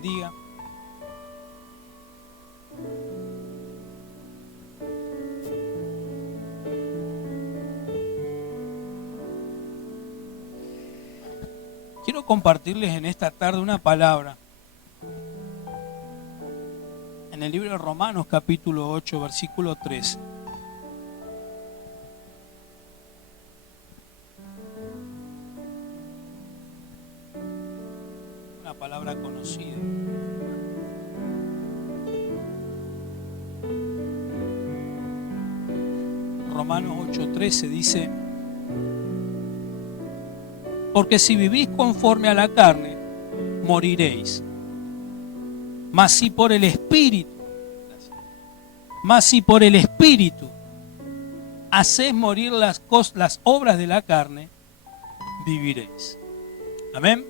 bendiga. Quiero compartirles en esta tarde una palabra. En el libro de Romanos, capítulo 8, versículo 13. Una palabra conocida. Romanos 8:13 dice: porque si vivís conforme a la carne, moriréis. Mas si por el Espíritu hacés morir las obras de la carne, viviréis. Amén.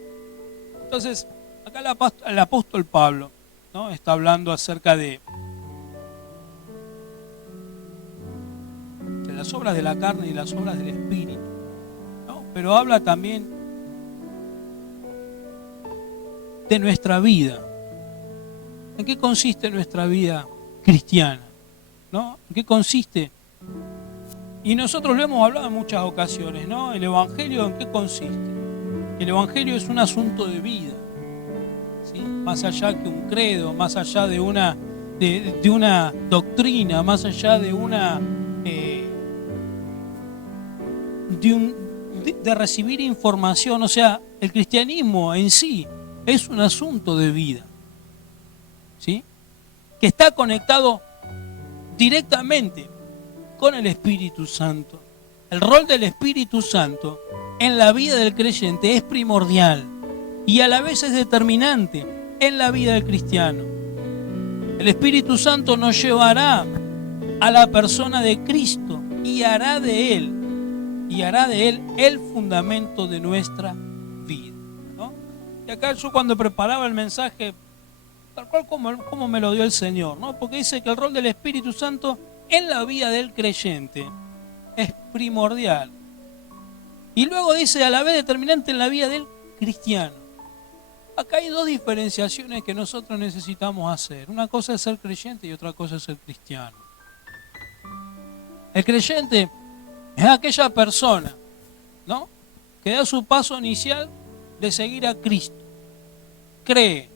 Entonces, acá el apóstol Pablo, ¿no?, está hablando acerca de las obras de la carne y las obras del Espíritu, ¿no? Pero habla también de nuestra vida. ¿En qué consiste nuestra vida cristiana? ¿No? ¿En qué consiste? Y nosotros lo hemos hablado en muchas ocasiones, ¿no? El Evangelio, ¿en qué consiste? El Evangelio es un asunto de vida, ¿sí? Más allá que un credo, más allá de una doctrina, más allá de de recibir información. O sea, el cristianismo en sí es un asunto de vida, ¿sí?, que está conectado directamente con el Espíritu Santo. El rol del Espíritu Santo en la vida del creyente es primordial y a la vez es determinante en la vida del cristiano. El Espíritu Santo nos llevará a la persona de Cristo y hará de él el fundamento de nuestra vida, ¿no? Y acá yo, cuando preparaba el mensaje, tal cual como me lo dio el Señor, ¿no? Porque dice que el rol del Espíritu Santo en la vida del creyente es primordial. Y luego dice, a la vez determinante en la vida del cristiano. Acá hay dos diferenciaciones que nosotros necesitamos hacer. Una cosa es ser creyente y otra cosa es ser cristiano. El creyente es aquella persona, ¿no?, que da su paso inicial de seguir a Cristo. Cree,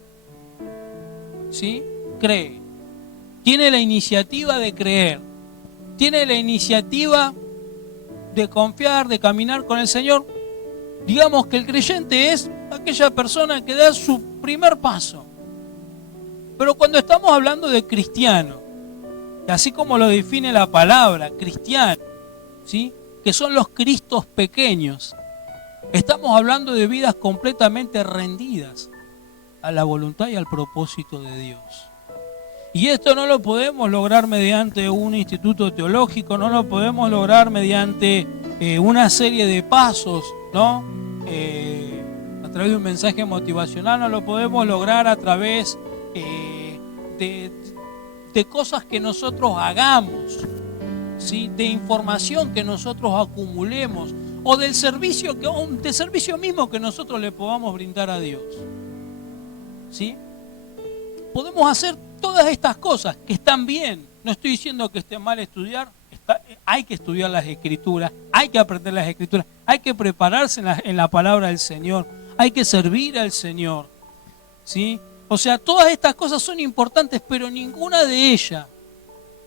¿sí? Cree. Tiene la iniciativa de creer. Tiene la iniciativa de confiar, de caminar con el Señor. Digamos que el creyente es aquella persona que da su primer paso. Pero cuando estamos hablando de cristiano, y así como lo define la palabra, cristiano, ¿sí?, que son los cristos pequeños, estamos hablando de vidas completamente rendidas a la voluntad y al propósito de Dios. Y esto no lo podemos lograr mediante un instituto teológico, no lo podemos lograr mediante una serie de pasos, ¿no? A través de un mensaje motivacional, no lo podemos lograr a través de cosas que nosotros hagamos, ¿sí?, de información que nosotros acumulemos, o del servicio mismo que nosotros le podamos brindar a Dios, ¿sí? Podemos hacer todas estas cosas que están bien. No estoy diciendo que esté mal estudiar. Hay que estudiar las Escrituras, hay que aprender las Escrituras, hay que prepararse en la palabra del Señor, hay que servir al Señor, ¿sí? O sea, todas estas cosas son importantes, pero ninguna de ellas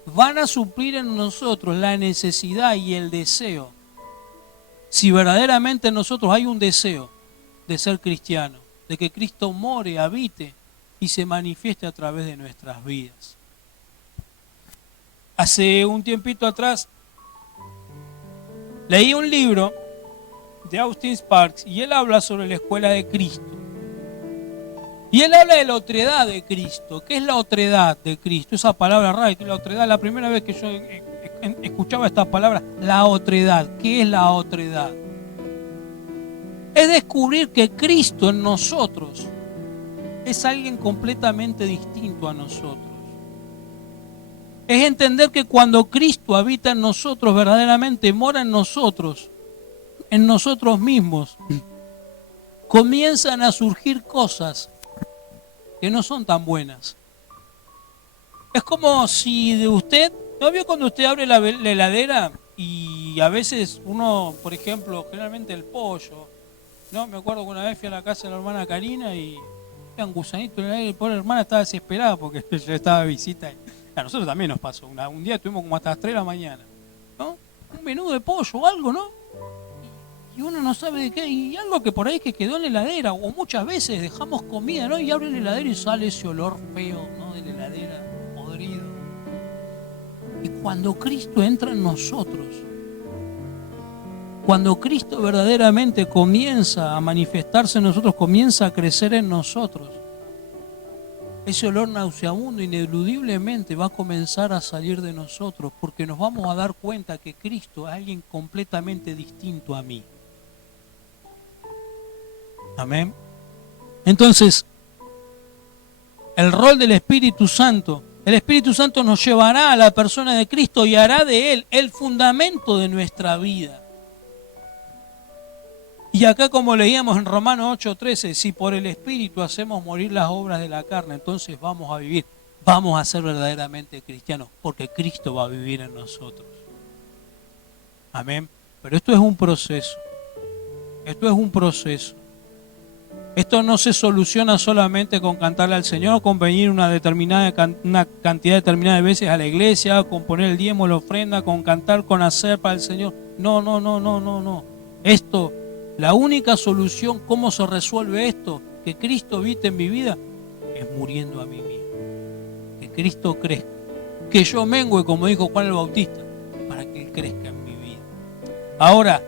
van a suplir en nosotros la necesidad y el deseo. Si verdaderamente en nosotros hay un deseo de ser cristiano, de que Cristo more, habite y se manifieste a través de nuestras vidas. Hace un tiempito atrás leí un libro de Austin Sparks y él habla sobre la escuela de Cristo. Y él habla de la otredad de Cristo. ¿Qué es la otredad de Cristo? Esa palabra rara, que es la otredad. La primera vez que yo escuchaba esta palabra, la otredad. ¿Qué es la otredad? Es descubrir que Cristo en nosotros es alguien completamente distinto a nosotros. Es entender que cuando Cristo habita en nosotros, verdaderamente mora en nosotros mismos, comienzan a surgir cosas que no son tan buenas. Es como si de usted, ¿no vio cuando usted abre la heladera y a veces uno, por ejemplo, generalmente el pollo, ¿no? Me acuerdo que una vez fui a la casa de la hermana Karina y había un gusanito en el aire, y pobre hermana estaba desesperada porque yo estaba de visita. A nosotros también nos pasó, un día estuvimos como hasta las 3 de la mañana, ¿no? Un menú de pollo o algo, ¿no? Y uno no sabe de qué, y algo que por ahí que quedó en la heladera, o muchas veces dejamos comida, ¿no? Y abre la heladera y sale ese olor feo, ¿no? De la heladera, podrido. Y cuando Cristo entra en nosotros, cuando Cristo verdaderamente comienza a manifestarse en nosotros, comienza a crecer en nosotros, ese olor nauseabundo ineludiblemente va a comenzar a salir de nosotros, porque nos vamos a dar cuenta que Cristo es alguien completamente distinto a mí. Amén. Entonces, el rol del Espíritu Santo, el Espíritu Santo nos llevará a la persona de Cristo y hará de Él el fundamento de nuestra vida. Y acá, como leíamos en Romanos 8:13, si por el Espíritu hacemos morir las obras de la carne, entonces vamos a vivir, vamos a ser verdaderamente cristianos, porque Cristo va a vivir en nosotros. Amén. Pero esto es un proceso. Esto es un proceso. Esto no se soluciona solamente con cantarle al Señor, con venir una cantidad determinada de veces a la iglesia, con poner el diezmo, la ofrenda, con cantar, con hacer para el Señor. No. Esto, la única solución, cómo se resuelve esto, que Cristo habite en mi vida, es muriendo a mí mismo. Que Cristo crezca. Que yo mengue, como dijo Juan el Bautista, para que Él crezca en mi vida. Ahora,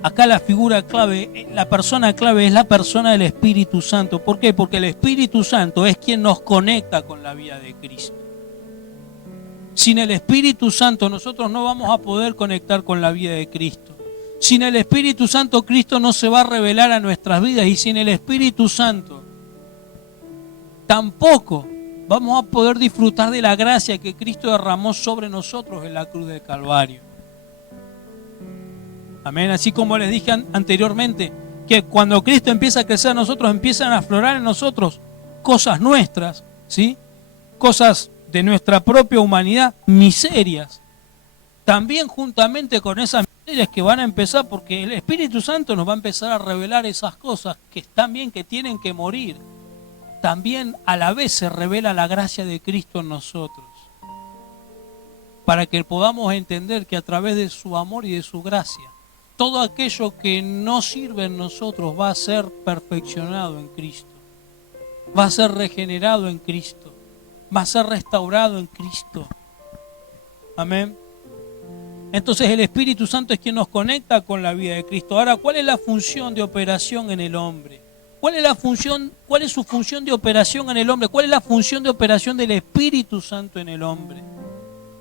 acá la figura clave, la persona clave es la persona del Espíritu Santo. ¿Por qué? Porque el Espíritu Santo es quien nos conecta con la vida de Cristo. Sin el Espíritu Santo nosotros no vamos a poder conectar con la vida de Cristo. Sin el Espíritu Santo Cristo no se va a revelar a nuestras vidas, y sin el Espíritu Santo tampoco vamos a poder disfrutar de la gracia que Cristo derramó sobre nosotros en la cruz del Calvario. Amén. Así como les dije anteriormente, que cuando Cristo empieza a crecer en nosotros, empiezan a aflorar en nosotros cosas nuestras, ¿sí? Cosas de nuestra propia humanidad, miserias. También juntamente con esas miserias que van a empezar, porque el Espíritu Santo nos va a empezar a revelar esas cosas que están bien, que tienen que morir. También a la vez se revela la gracia de Cristo en nosotros, para que podamos entender que a través de su amor y de su gracia, todo aquello que no sirve en nosotros va a ser perfeccionado en Cristo, va a ser regenerado en Cristo, va a ser restaurado en Cristo. Amén. Entonces el Espíritu Santo es quien nos conecta con la vida de Cristo. Ahora, ¿cuál es la función de operación en el hombre? ¿Cuál es su función de operación en el hombre? ¿Cuál es la función de operación del Espíritu Santo en el hombre?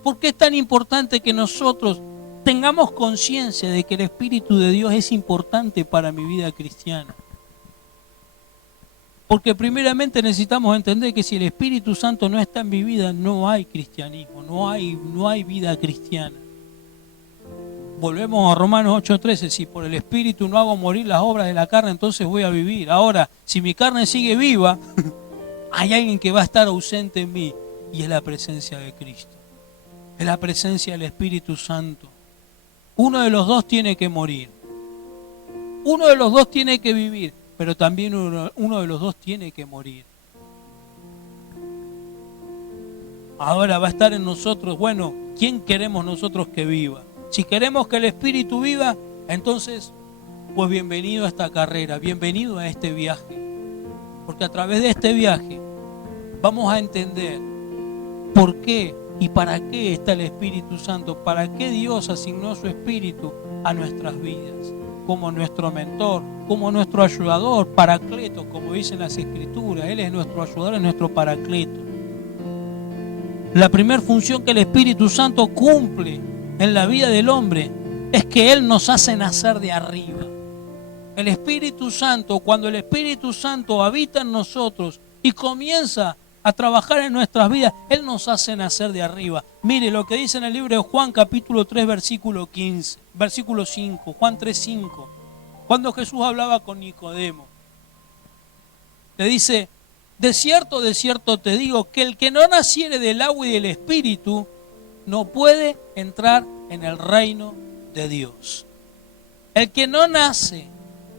¿Por qué es tan importante que nosotros tengamos conciencia de que el Espíritu de Dios es importante para mi vida cristiana? Porque primeramente necesitamos entender que si el Espíritu Santo no está en mi vida, no hay cristianismo, no hay vida cristiana. Volvemos a Romanos 8:13, si por el Espíritu no hago morir las obras de la carne, entonces voy a vivir. Ahora, si mi carne sigue viva, hay alguien que va a estar ausente en mí, y es la presencia de Cristo, es la presencia del Espíritu Santo. Uno de los dos tiene que morir, uno de los dos tiene que vivir, pero también uno de los dos tiene que morir. Ahora va a estar en nosotros, bueno, ¿quién queremos nosotros que viva? Si queremos que el Espíritu viva, entonces, pues bienvenido a esta carrera, bienvenido a este viaje. Porque a través de este viaje vamos a entender por qué y para qué está el Espíritu Santo, para qué Dios asignó su Espíritu a nuestras vidas, como nuestro mentor, como nuestro ayudador, paracleto, como dicen las Escrituras. Él es nuestro ayudador, es nuestro paracleto. La primera función que el Espíritu Santo cumple en la vida del hombre es que Él nos hace nacer de arriba. El Espíritu Santo, cuando el Espíritu Santo habita en nosotros y comienza a trabajar en nuestras vidas, Él nos hace nacer de arriba. Mire lo que dice en el libro de Juan capítulo 3 versículo 15, versículo 5, Juan 3:5, cuando Jesús hablaba con Nicodemo. Le dice, de cierto te digo, que el que no naciere del agua y del Espíritu, no puede entrar en el reino de Dios. El que no nace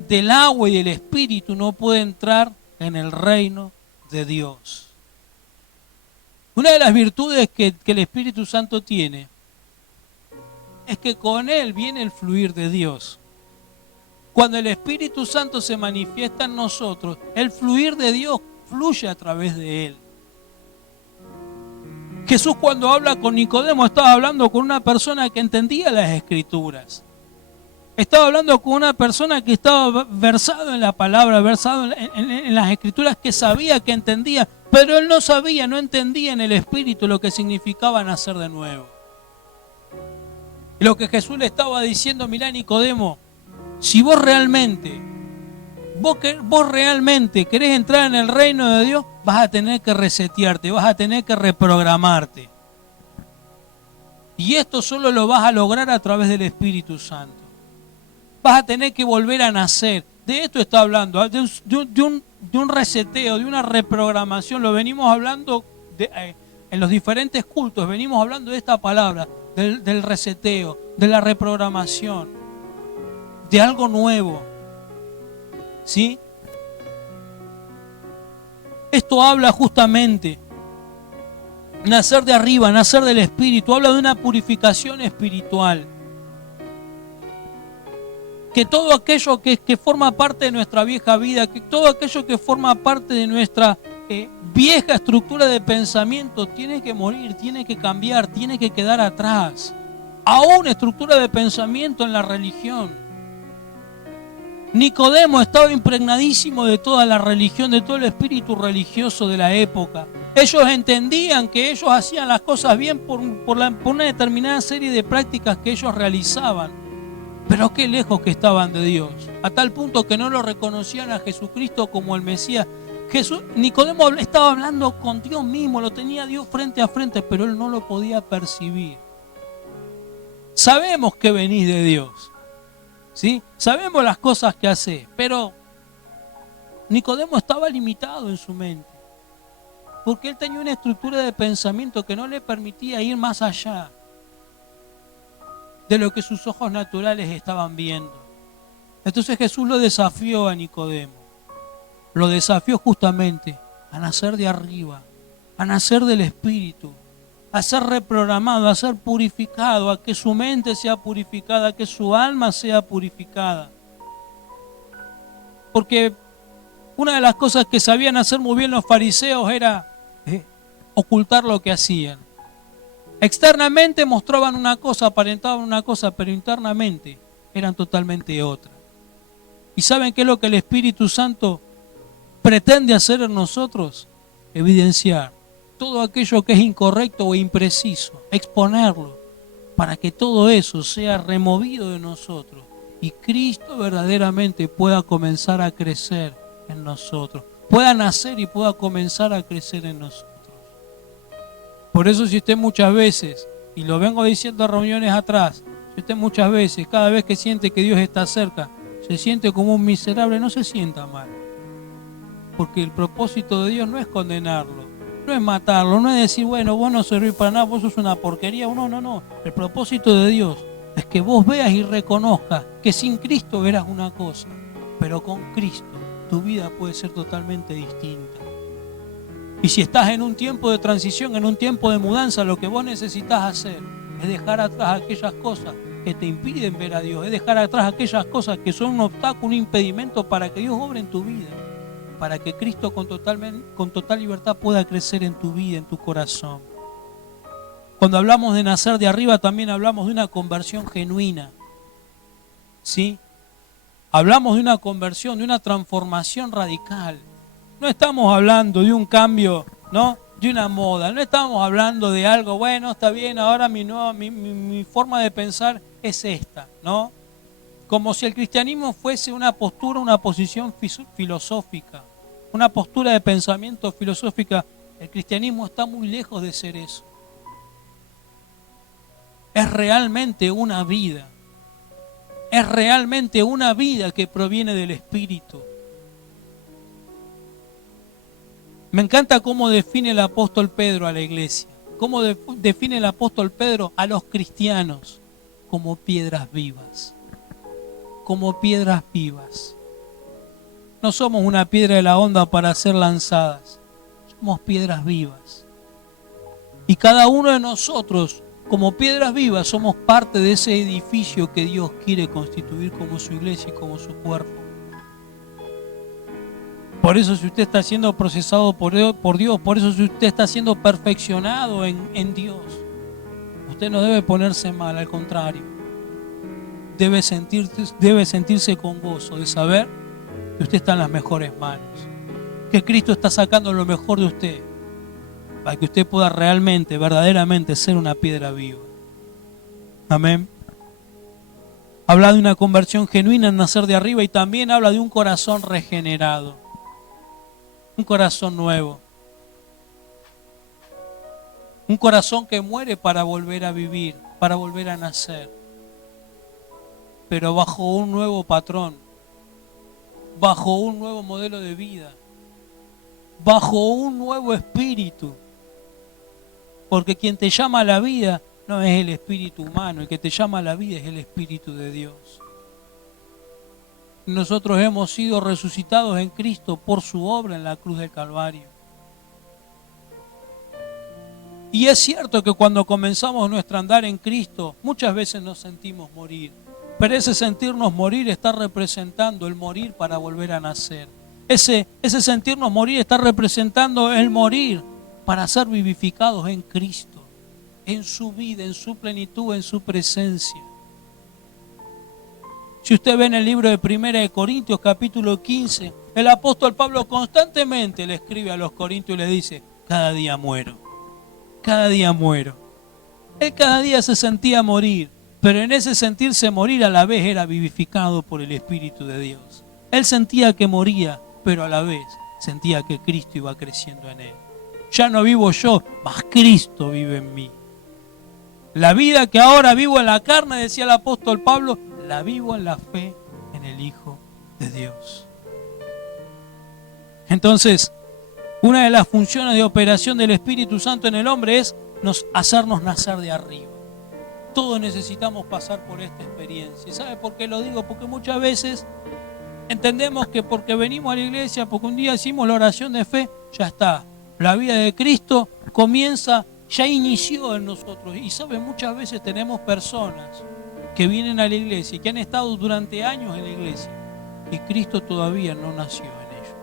del agua y del Espíritu no puede entrar en el reino de Dios. Una de las virtudes que el Espíritu Santo tiene es que con él viene el fluir de Dios. Cuando el Espíritu Santo se manifiesta en nosotros, el fluir de Dios fluye a través de él. Jesús, cuando habla con Nicodemo, estaba hablando con una persona que entendía las Escrituras. Estaba hablando con una persona que estaba versado en la palabra, versado en las Escrituras, que sabía, que entendía, pero él no sabía, no entendía en el Espíritu lo que significaba nacer de nuevo. Y lo que Jesús le estaba diciendo, mirá, Nicodemo, si vos realmente querés entrar en el reino de Dios, vas a tener que resetearte, vas a tener que reprogramarte. Y esto solo lo vas a lograr a través del Espíritu Santo. Vas a tener que volver a nacer. De esto está hablando, de un reseteo, de una reprogramación. Lo venimos hablando en los diferentes cultos, venimos hablando de esta palabra, del reseteo, de la reprogramación, de algo nuevo. ¿Sí? Esto habla justamente, nacer de arriba, nacer del Espíritu, habla de una purificación espiritual. Que todo aquello que forma parte de nuestra vieja vida, que todo aquello que forma parte de nuestra vieja estructura de pensamiento tiene que morir, tiene que cambiar, tiene que quedar atrás. Aún estructura de pensamiento en la religión. Nicodemo estaba impregnadísimo de toda la religión, de todo el espíritu religioso de la época. Ellos entendían que ellos hacían las cosas bien por una determinada serie de prácticas que ellos realizaban. Pero qué lejos que estaban de Dios, a tal punto que no lo reconocían a Jesucristo como el Mesías. Nicodemo estaba hablando con Dios mismo, lo tenía Dios frente a frente, pero él no lo podía percibir. Sabemos que venís de Dios, ¿sí? Sabemos las cosas que hacés, pero Nicodemo estaba limitado en su mente, porque él tenía una estructura de pensamiento que no le permitía ir más allá de lo que sus ojos naturales estaban viendo. Entonces Jesús lo desafió a Nicodemo. Lo desafió justamente a nacer de arriba, a nacer del Espíritu, a ser reprogramado, a ser purificado, a que su mente sea purificada, a que su alma sea purificada. Porque una de las cosas que sabían hacer muy bien los fariseos era ocultar lo que hacían. Externamente mostraban una cosa, aparentaban una cosa, pero internamente eran totalmente otra. ¿Y saben qué es lo que el Espíritu Santo pretende hacer en nosotros? Evidenciar todo aquello que es incorrecto o impreciso, exponerlo, para que todo eso sea removido de nosotros y Cristo verdaderamente pueda comenzar a crecer en nosotros, pueda nacer y pueda comenzar a crecer en nosotros. Por eso si usted muchas veces, y lo vengo diciendo en reuniones atrás, si usted muchas veces, cada vez que siente que Dios está cerca, se siente como un miserable, no se sienta mal. Porque el propósito de Dios no es condenarlo, no es matarlo, no es decir, bueno, vos no servís para nada, vos sos una porquería. No. El propósito de Dios es que vos veas y reconozcas que sin Cristo verás una cosa, pero con Cristo tu vida puede ser totalmente distinta. Y si estás en un tiempo de transición, en un tiempo de mudanza, lo que vos necesitas hacer es dejar atrás aquellas cosas que te impiden ver a Dios, es dejar atrás aquellas cosas que son un obstáculo, un impedimento para que Dios obre en tu vida, para que Cristo con total libertad pueda crecer en tu vida, en tu corazón. Cuando hablamos de nacer de arriba, también hablamos de una conversión genuina, ¿sí? Hablamos de una conversión, de una transformación radical. No estamos hablando de un cambio, ¿no?, de una moda. No estamos hablando de algo, bueno, está bien, ahora mi forma de pensar es esta, ¿no? Como si el cristianismo fuese una postura, una posición filosófica, una postura de pensamiento filosófica. El cristianismo está muy lejos de ser eso. Es realmente una vida. Es realmente una vida que proviene del Espíritu. Me encanta cómo define el apóstol Pedro a la iglesia. Cómo define el apóstol Pedro a los cristianos como piedras vivas. Como piedras vivas. No somos una piedra de la onda para ser lanzadas. Somos piedras vivas. Y cada uno de nosotros, como piedras vivas, somos parte de ese edificio que Dios quiere constituir como su iglesia y como su cuerpo. Por eso si usted está siendo procesado por Dios, por eso si usted está siendo perfeccionado en Dios, usted no debe ponerse mal, al contrario. Debe sentirse con gozo de saber que usted está en las mejores manos, que Cristo está sacando lo mejor de usted, para que usted pueda realmente, verdaderamente ser una piedra viva. Amén. Habla de una conversión genuina en nacer de arriba y también habla de un corazón regenerado, un corazón nuevo, un corazón que muere para volver a vivir, para volver a nacer, pero bajo un nuevo patrón, bajo un nuevo modelo de vida, bajo un nuevo espíritu. Porque quien te llama a la vida no es el espíritu humano, el que te llama a la vida es el Espíritu de Dios. Nosotros hemos sido resucitados en Cristo por su obra en la cruz del Calvario. Y es cierto que cuando comenzamos nuestro andar en Cristo, muchas veces nos sentimos morir. Pero ese sentirnos morir está representando el morir para volver a nacer. Ese sentirnos morir está representando el morir para ser vivificados en Cristo, en su vida, en su plenitud, en su presencia. Si usted ve en el libro de 1 Corintios capítulo 15, el apóstol Pablo constantemente le escribe a los corintios y le dice: cada día muero, cada día muero. Él cada día se sentía morir, pero en ese sentirse morir a la vez era vivificado por el Espíritu de Dios. Él sentía que moría, pero a la vez sentía que Cristo iba creciendo en él. Ya no vivo yo, mas Cristo vive en mí. La vida que ahora vivo en la carne, decía el apóstol Pablo, la vivo en la fe en el Hijo de Dios. Entonces, una de las funciones de operación del Espíritu Santo en el hombre es hacernos nacer de arriba. Todos necesitamos pasar por esta experiencia. ¿Y sabe por qué lo digo? Porque muchas veces entendemos que porque venimos a la iglesia, porque un día hicimos la oración de fe, ya está. La vida de Cristo comienza, ya inició en nosotros. Y sabe, muchas veces tenemos personas que vienen a la iglesia y que han estado durante años en la iglesia y Cristo todavía no nació en ellos.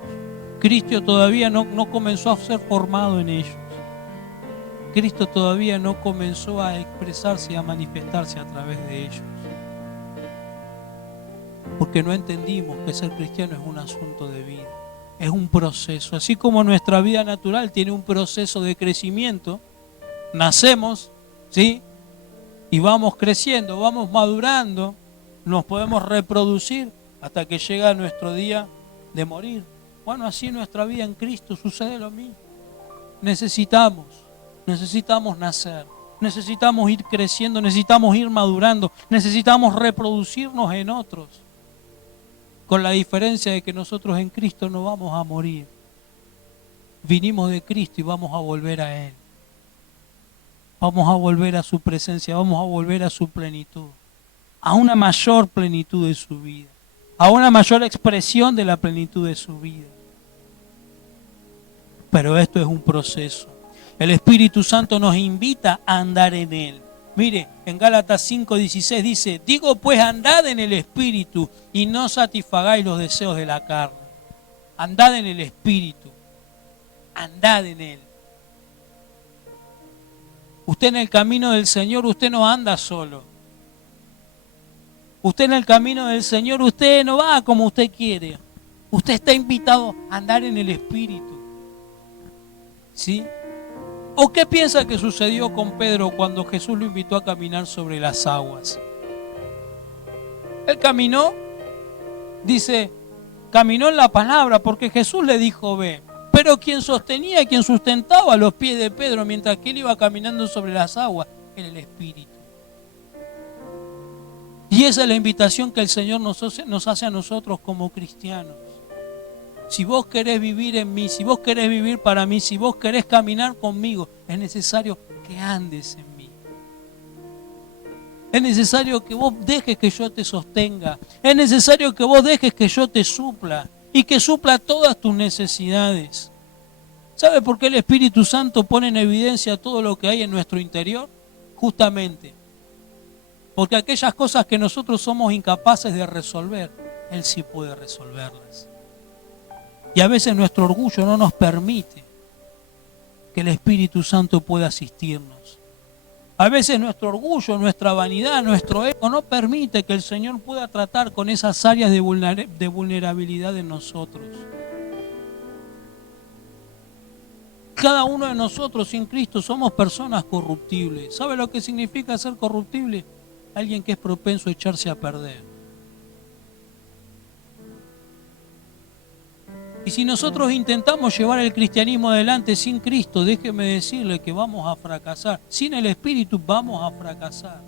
Cristo todavía no comenzó a ser formado en ellos. Cristo todavía no comenzó a expresarse y a manifestarse a través de ellos. Porque no entendimos que ser cristiano es un asunto de vida. Es un proceso. Así como nuestra vida natural tiene un proceso de crecimiento, nacemos, ¿sí? Y vamos creciendo, vamos madurando, nos podemos reproducir hasta que llega nuestro día de morir. Bueno, así en nuestra vida en Cristo sucede lo mismo. Necesitamos nacer, necesitamos ir creciendo, necesitamos ir madurando, necesitamos reproducirnos en otros. Con la diferencia de que nosotros en Cristo no vamos a morir. Vinimos de Cristo y vamos a volver a Él. Vamos a volver a su presencia, vamos a volver a su plenitud, a una mayor plenitud de su vida, a una mayor expresión de la plenitud de su vida. Pero esto es un proceso. El Espíritu Santo nos invita a andar en Él. Mire, en Gálatas 5:16 dice: digo pues, andad en el Espíritu y no satisfagáis los deseos de la carne. Andad en el Espíritu, andad en Él. Usted en el camino del Señor, usted no anda solo. Usted en el camino del Señor, usted no va como usted quiere. Usted está invitado a andar en el Espíritu. ¿Sí? ¿O qué piensa que sucedió con Pedro cuando Jesús lo invitó a caminar sobre las aguas? Él caminó, dice, caminó en la palabra porque Jesús le dijo ve. Pero quien sostenía y quien sustentaba los pies de Pedro mientras que él iba caminando sobre las aguas era el Espíritu. Y esa es la invitación que el Señor nos hace a nosotros como cristianos. Si vos querés vivir en mí, si vos querés vivir para mí, si vos querés caminar conmigo, es necesario que andes en mí. Es necesario que vos dejes que yo te sostenga. Es necesario que vos dejes que yo te supla y que supla todas tus necesidades. ¿Sabe por qué el Espíritu Santo pone en evidencia todo lo que hay en nuestro interior? Justamente porque aquellas cosas que nosotros somos incapaces de resolver, Él sí puede resolverlas. Y a veces nuestro orgullo no nos permite que el Espíritu Santo pueda asistirnos. A veces nuestro orgullo, nuestra vanidad, nuestro ego no permite que el Señor pueda tratar con esas áreas de vulnerabilidad en nosotros. Cada uno de nosotros sin Cristo somos personas corruptibles. ¿Sabe lo que significa ser corruptible? Alguien que es propenso a echarse a perder. Y si nosotros intentamos llevar el cristianismo adelante sin Cristo, déjeme decirle que vamos a fracasar. Sin el Espíritu vamos a fracasar.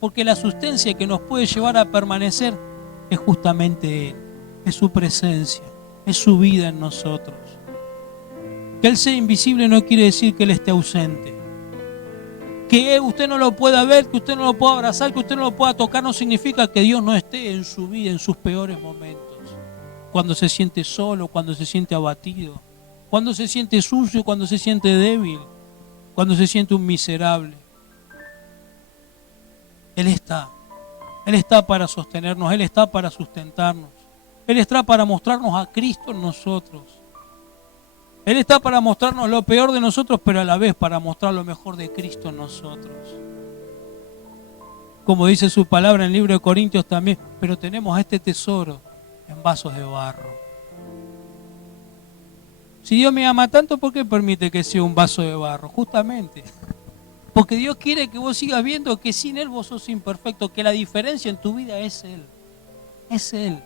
Porque la sustancia que nos puede llevar a permanecer es justamente Él, es su presencia, es su vida en nosotros. Que Él sea invisible no quiere decir que Él esté ausente. Que usted no lo pueda ver, que usted no lo pueda abrazar, que usted no lo pueda tocar, no significa que Dios no esté en su vida, en sus peores momentos. Cuando se siente solo, cuando se siente abatido, cuando se siente sucio, cuando se siente débil, cuando se siente un miserable. Él está para sostenernos, Él está para sustentarnos, Él está para mostrarnos a Cristo en nosotros. Él está para mostrarnos lo peor de nosotros, pero a la vez para mostrar lo mejor de Cristo en nosotros. Como dice su palabra en el libro de Corintios también, pero tenemos este tesoro en vasos de barro. Si Dios me ama tanto, ¿por qué permite que sea un vaso de barro? Justamente porque Dios quiere que vos sigas viendo que sin Él vos sos imperfecto, que la diferencia en tu vida es Él. Es Él.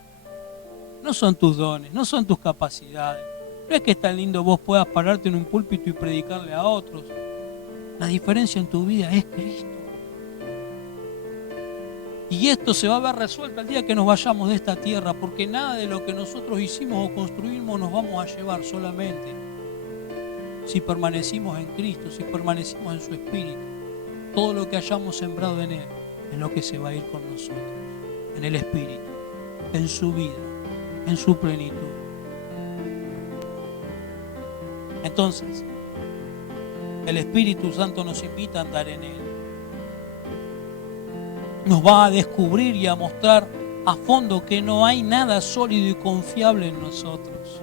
No son tus dones, no son tus capacidades. No es que es tan lindo vos puedas pararte en un púlpito y predicarle a otros. La diferencia en tu vida es Cristo. Y esto se va a ver resuelto el día que nos vayamos de esta tierra, porque nada de lo que nosotros hicimos o construimos nos vamos a llevar solamente si permanecimos en Cristo, si permanecimos en su Espíritu. Todo lo que hayamos sembrado en Él es lo que se va a ir con nosotros, en el Espíritu, en su vida, en su plenitud. Entonces, el Espíritu Santo nos invita a andar en Él. Nos va a descubrir y a mostrar a fondo que no hay nada sólido y confiable en nosotros.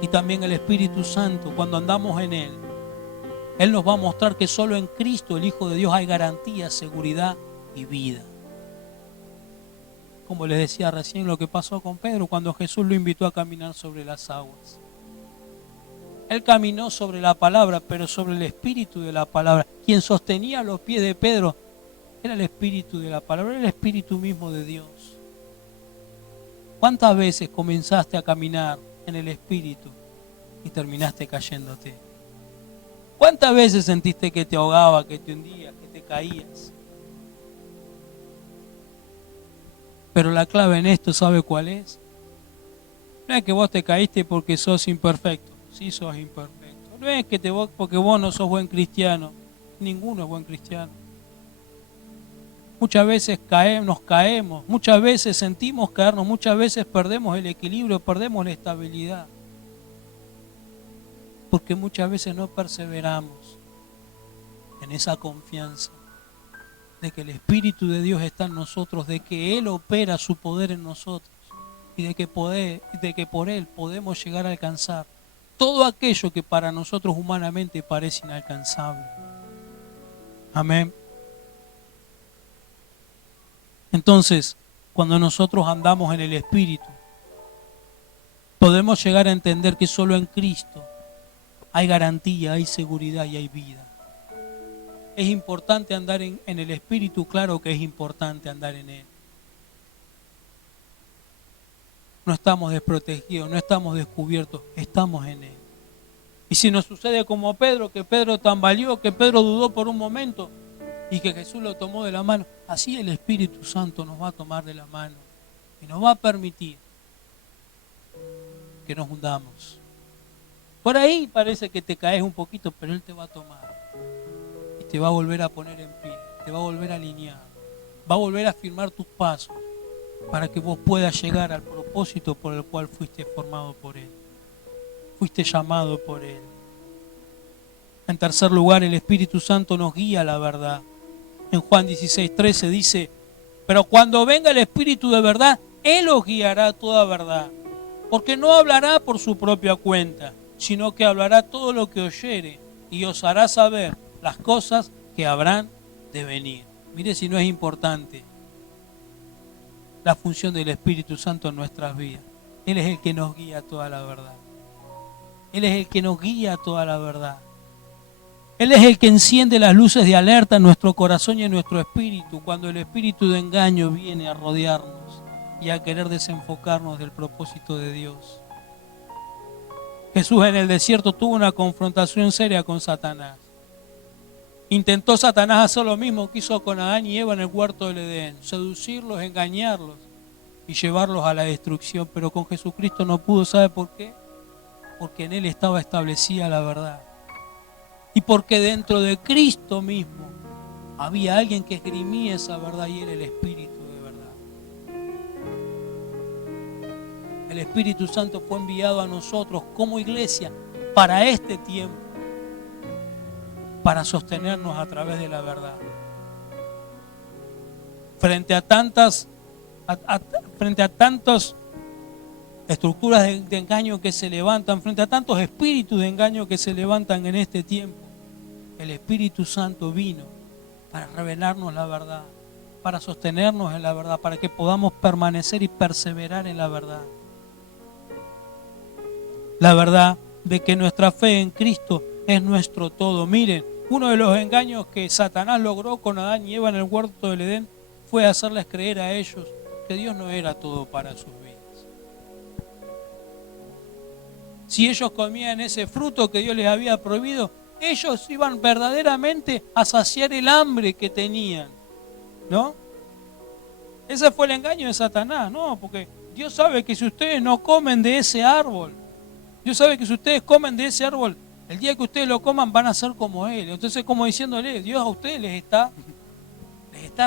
Y también el Espíritu Santo, cuando andamos en Él, Él nos va a mostrar que solo en Cristo, el Hijo de Dios, hay garantía, seguridad y vida. Como les decía recién lo que pasó con Pedro cuando Jesús lo invitó a caminar sobre las aguas. Él caminó sobre la palabra, pero sobre el Espíritu de la palabra. Quien sostenía los pies de Pedro era el Espíritu de la palabra, era el Espíritu mismo de Dios. ¿Cuántas veces comenzaste a caminar en el Espíritu y terminaste cayéndote? ¿Cuántas veces sentiste que te ahogaba, que te hundías, que te caías? Pero la clave en esto, ¿sabe cuál es? No es que vos te caíste porque sos imperfecto. Sí sos imperfecto. No es que porque vos no sos buen cristiano. Ninguno es buen cristiano. Muchas veces nos caemos, muchas veces sentimos caernos, muchas veces perdemos el equilibrio, perdemos la estabilidad. Porque muchas veces no perseveramos en esa confianza de que el Espíritu de Dios está en nosotros, de que Él opera su poder en nosotros y de que por Él podemos llegar a alcanzar todo aquello que para nosotros humanamente parece inalcanzable. Amén. Entonces, cuando nosotros andamos en el Espíritu, podemos llegar a entender que solo en Cristo hay garantía, hay seguridad y hay vida. ¿Es importante andar en el Espíritu? Claro que es importante andar en Él. No estamos desprotegidos, no estamos descubiertos, estamos en Él. Y si nos sucede como Pedro, que Pedro tambaleó, que Pedro dudó por un momento y que Jesús lo tomó de la mano, así el Espíritu Santo nos va a tomar de la mano y nos va a permitir que nos hundamos. Por ahí parece que te caes un poquito, pero Él te va a tomar y te va a volver a poner en pie, te va a volver a alinear, va a volver a firmar tus pasos para que vos puedas llegar al propósito por el cual fuiste formado por Él, fuiste llamado por Él. En tercer lugar, el Espíritu Santo nos guía a la verdad. En Juan 16:13 dice: pero cuando venga el Espíritu de verdad, Él os guiará a toda verdad, porque no hablará por su propia cuenta, sino que hablará todo lo que oyere y os hará saber las cosas que habrán de venir. Mire si no es importante la función del Espíritu Santo en nuestras vidas. Él es el que nos guía a toda la verdad. Él es el que nos guía a toda la verdad. Él es el que enciende las luces de alerta en nuestro corazón y en nuestro espíritu cuando el espíritu de engaño viene a rodearnos y a querer desenfocarnos del propósito de Dios. Jesús en el desierto tuvo una confrontación seria con Satanás. Intentó Satanás hacer lo mismo que hizo con Adán y Eva en el huerto del Edén, seducirlos, engañarlos y llevarlos a la destrucción, pero con Jesucristo no pudo. ¿Sabe por qué? Porque en Él estaba establecida la verdad. Y porque dentro de Cristo mismo había alguien que esgrimía esa verdad y era el Espíritu de verdad. El Espíritu Santo fue enviado a nosotros como iglesia para este tiempo, para sostenernos a través de la verdad. Frente a tantas estructuras de engaño que se levantan, frente a tantos espíritus de engaño que se levantan en este tiempo, el Espíritu Santo vino para revelarnos la verdad, para sostenernos en la verdad, para que podamos permanecer y perseverar en la verdad. La verdad de que nuestra fe en Cristo es nuestro todo. Miren, uno de los engaños que Satanás logró con Adán y Eva en el huerto del Edén fue hacerles creer a ellos que Dios no era todo para sus vidas. Si ellos comían ese fruto que Dios les había prohibido, ellos iban verdaderamente a saciar el hambre que tenían, ¿no? Ese fue el engaño de Satanás, ¿no? Porque Dios sabe que si ustedes no comen de ese árbol, Dios sabe que si ustedes comen de ese árbol, el día que ustedes lo coman van a ser como Él. Entonces, como diciéndole, Dios a ustedes les está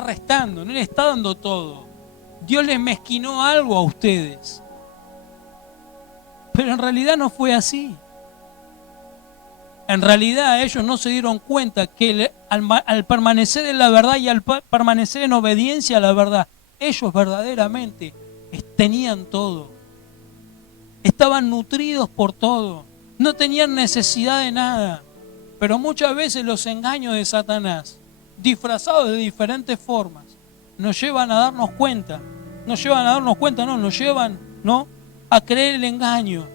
restando, no les está dando todo. Dios les mezquinó algo a ustedes. Pero en realidad no fue así. En realidad ellos no se dieron cuenta que al permanecer en la verdad y al permanecer en obediencia a la verdad, ellos verdaderamente tenían todo. Estaban nutridos por todo. No tenían necesidad de nada. Pero muchas veces los engaños de Satanás, disfrazados de diferentes formas, nos llevan a darnos cuenta. Nos llevan a creer el engaño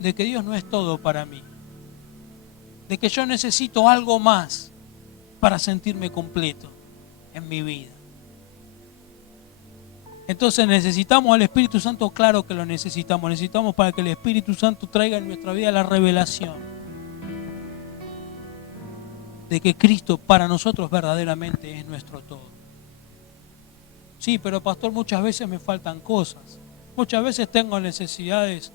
de que Dios no es todo para mí, de que yo necesito algo más para sentirme completo en mi vida. Entonces necesitamos al Espíritu Santo, claro que lo necesitamos para que el Espíritu Santo traiga en nuestra vida la revelación de que Cristo para nosotros verdaderamente es nuestro todo. Sí, pero pastor, muchas veces me faltan cosas. Muchas veces tengo necesidades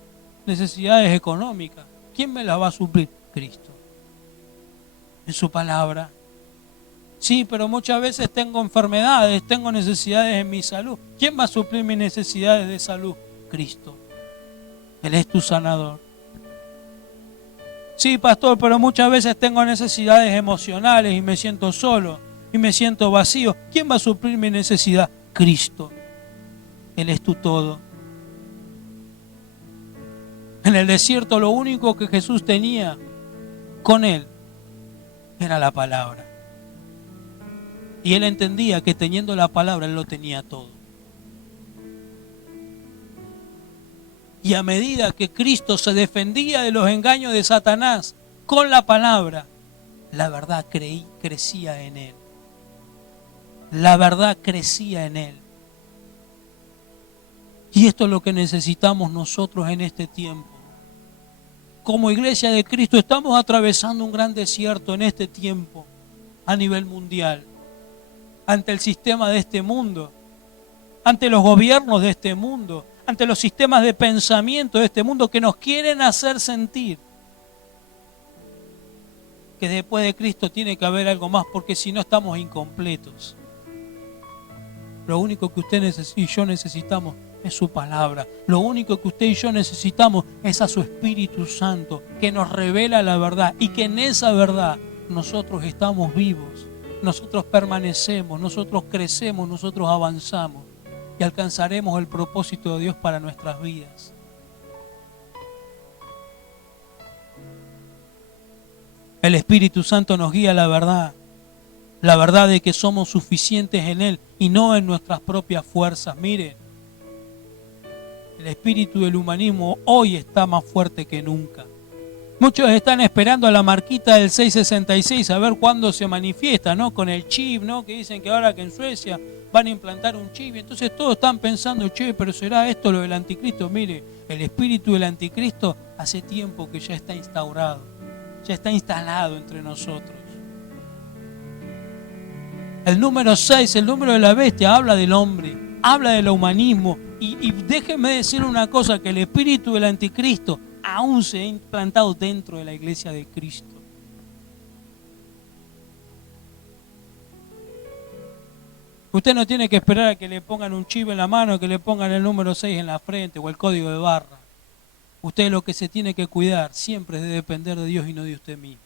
económicas. ¿Quién me las va a suplir? Cristo. En su palabra. Sí, pero muchas veces tengo enfermedades, tengo necesidades en mi salud. ¿Quién va a suplir mis necesidades de salud? Cristo. Él es tu sanador. Sí, pastor, pero muchas veces tengo necesidades emocionales y me siento solo y me siento vacío. ¿Quién va a suplir mi necesidad? Cristo. Él es tu todo. En el desierto lo único que Jesús tenía con Él era la palabra. Y Él entendía que teniendo la palabra Él lo tenía todo. Y a medida que Cristo se defendía de los engaños de Satanás con la palabra, la verdad crecía en Él. La verdad crecía en Él. Y esto es lo que necesitamos nosotros en este tiempo. Como iglesia de Cristo estamos atravesando un gran desierto en este tiempo a nivel mundial. Ante el sistema de este mundo, ante los gobiernos de este mundo, ante los sistemas de pensamiento de este mundo que nos quieren hacer sentir que después de Cristo tiene que haber algo más, porque si no estamos incompletos. Lo único que usted y yo necesitamos es su palabra. Lo único que usted y yo necesitamos es a su Espíritu Santo, que nos revela la verdad y que en esa verdad nosotros estamos vivos, nosotros permanecemos, nosotros crecemos, nosotros avanzamos y alcanzaremos el propósito de Dios para nuestras vidas. El Espíritu Santo nos guía a la verdad de que somos suficientes en Él y no en nuestras propias fuerzas. Miren, el espíritu del humanismo hoy está más fuerte que nunca. Muchos están esperando a la marquita del 666 a ver cuándo se manifiesta, ¿no? Con el chip, ¿no? Que dicen que ahora que en Suecia van a implantar un chip. Entonces todos están pensando, che, pero ¿será esto lo del anticristo? Mire, el espíritu del anticristo hace tiempo que ya está instaurado, ya está instalado entre nosotros. El número 6, el número de la bestia, habla del hombre, habla del humanismo. Y déjenme decir una cosa, que el espíritu del anticristo aún se ha implantado dentro de la iglesia de Cristo. Usted no tiene que esperar a que le pongan un chip en la mano, que le pongan el número 6 en la frente o el código de barra. Usted lo que se tiene que cuidar siempre es de depender de Dios y no de usted mismo.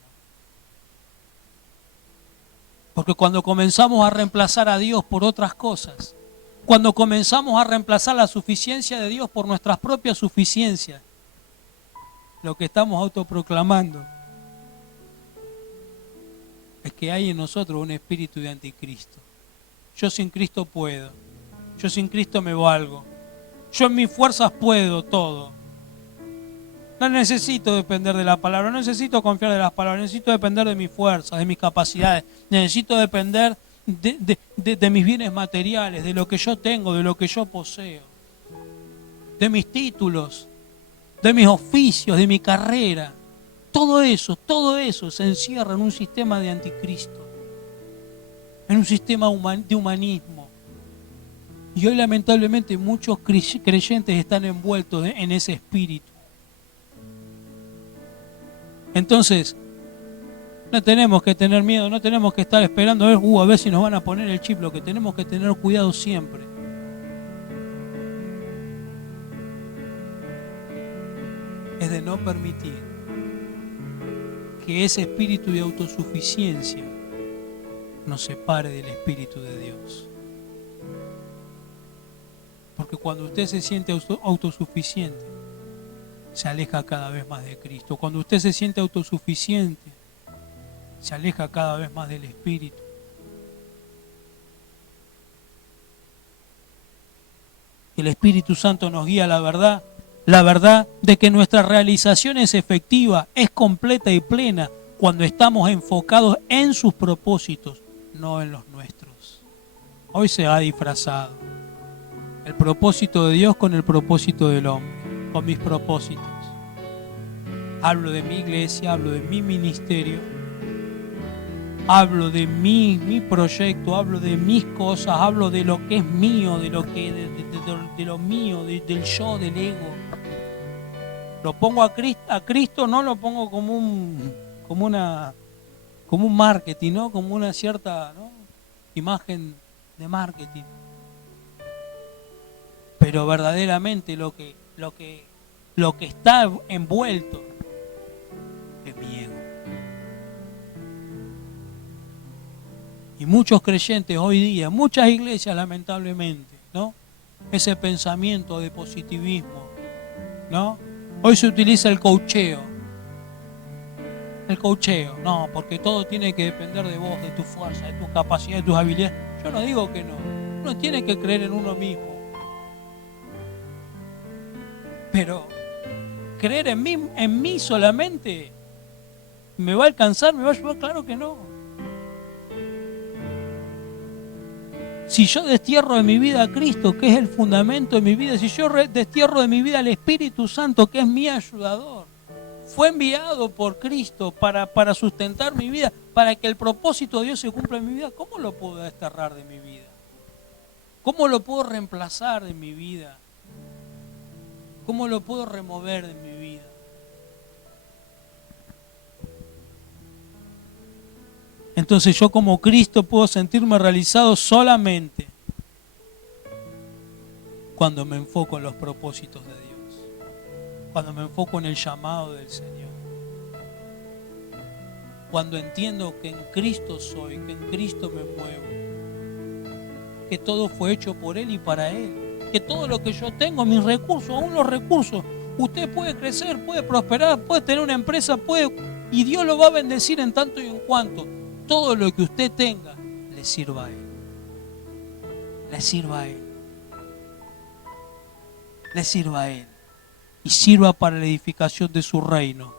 Porque cuando comenzamos a reemplazar a Dios por otras cosas, cuando comenzamos a reemplazar la suficiencia de Dios por nuestras propias suficiencias, lo que estamos autoproclamando es que hay en nosotros un espíritu de anticristo. Yo sin Cristo puedo, yo sin Cristo me valgo, yo en mis fuerzas puedo todo. No necesito depender de la palabra, no necesito confiar de las palabras, necesito depender de mis fuerzas, de mis capacidades, necesito depender de mis bienes materiales, de lo que yo tengo, de lo que yo poseo, de mis títulos, de mis oficios, de mi carrera. Todo eso se encierra en un sistema de anticristo, en un sistema de humanismo. Y hoy lamentablemente muchos creyentes están envueltos en ese espíritu. Entonces, no tenemos que tener miedo, no tenemos que estar esperando a ver si nos van a poner el chip. Lo que tenemos que tener cuidado siempre es de no permitir que ese espíritu de autosuficiencia nos separe del espíritu de Dios. Porque cuando usted se siente autosuficiente, se aleja cada vez más de Cristo. Cuando usted se siente autosuficiente, se aleja cada vez más del Espíritu. El Espíritu Santo nos guía a la verdad de que nuestra realización es efectiva, es completa y plena cuando estamos enfocados en sus propósitos, no en los nuestros. Hoy se ha disfrazado el propósito de Dios con el propósito del hombre, con mis propósitos. Hablo de mi iglesia, hablo de mi ministerio, hablo de mi proyecto, hablo de mis cosas, hablo de lo que es mío, de lo mío, del yo, del ego. Lo pongo a Cristo, no lo pongo como un marketing, ¿no? Como una cierta, ¿no?, imagen de marketing. Pero verdaderamente lo que está envuelto es mi ego. Y muchos creyentes hoy día, muchas iglesias lamentablemente, ¿no?, ese pensamiento de positivismo, ¿no? Hoy se utiliza el coacheo. El coacheo, no, porque todo tiene que depender de vos, de tu fuerza, de tus capacidades, de tus habilidades. Yo no digo que no. Uno tiene que creer en uno mismo. Pero creer en mí solamente, ¿me va a alcanzar? ¿Me va a ayudar? Claro que no. Si yo destierro de mi vida a Cristo, que es el fundamento de mi vida, si yo destierro de mi vida al Espíritu Santo, que es mi ayudador, fue enviado por Cristo para sustentar mi vida, para que el propósito de Dios se cumpla en mi vida, ¿cómo lo puedo desterrar de mi vida? ¿Cómo lo puedo reemplazar de mi vida? ¿Cómo lo puedo remover de mi vida? Entonces yo como Cristo puedo sentirme realizado solamente cuando me enfoco en los propósitos de Dios, cuando me enfoco en el llamado del Señor, cuando entiendo que en Cristo soy, que en Cristo me muevo, que todo fue hecho por Él y para Él, que todo lo que yo tengo, mis recursos, aún los recursos, usted puede crecer, puede prosperar, puede tener una empresa, y Dios lo va a bendecir en tanto y en cuanto todo lo que usted tenga le sirva a Él. Le sirva a Él. Le sirva a Él. Y sirva para la edificación de su reino,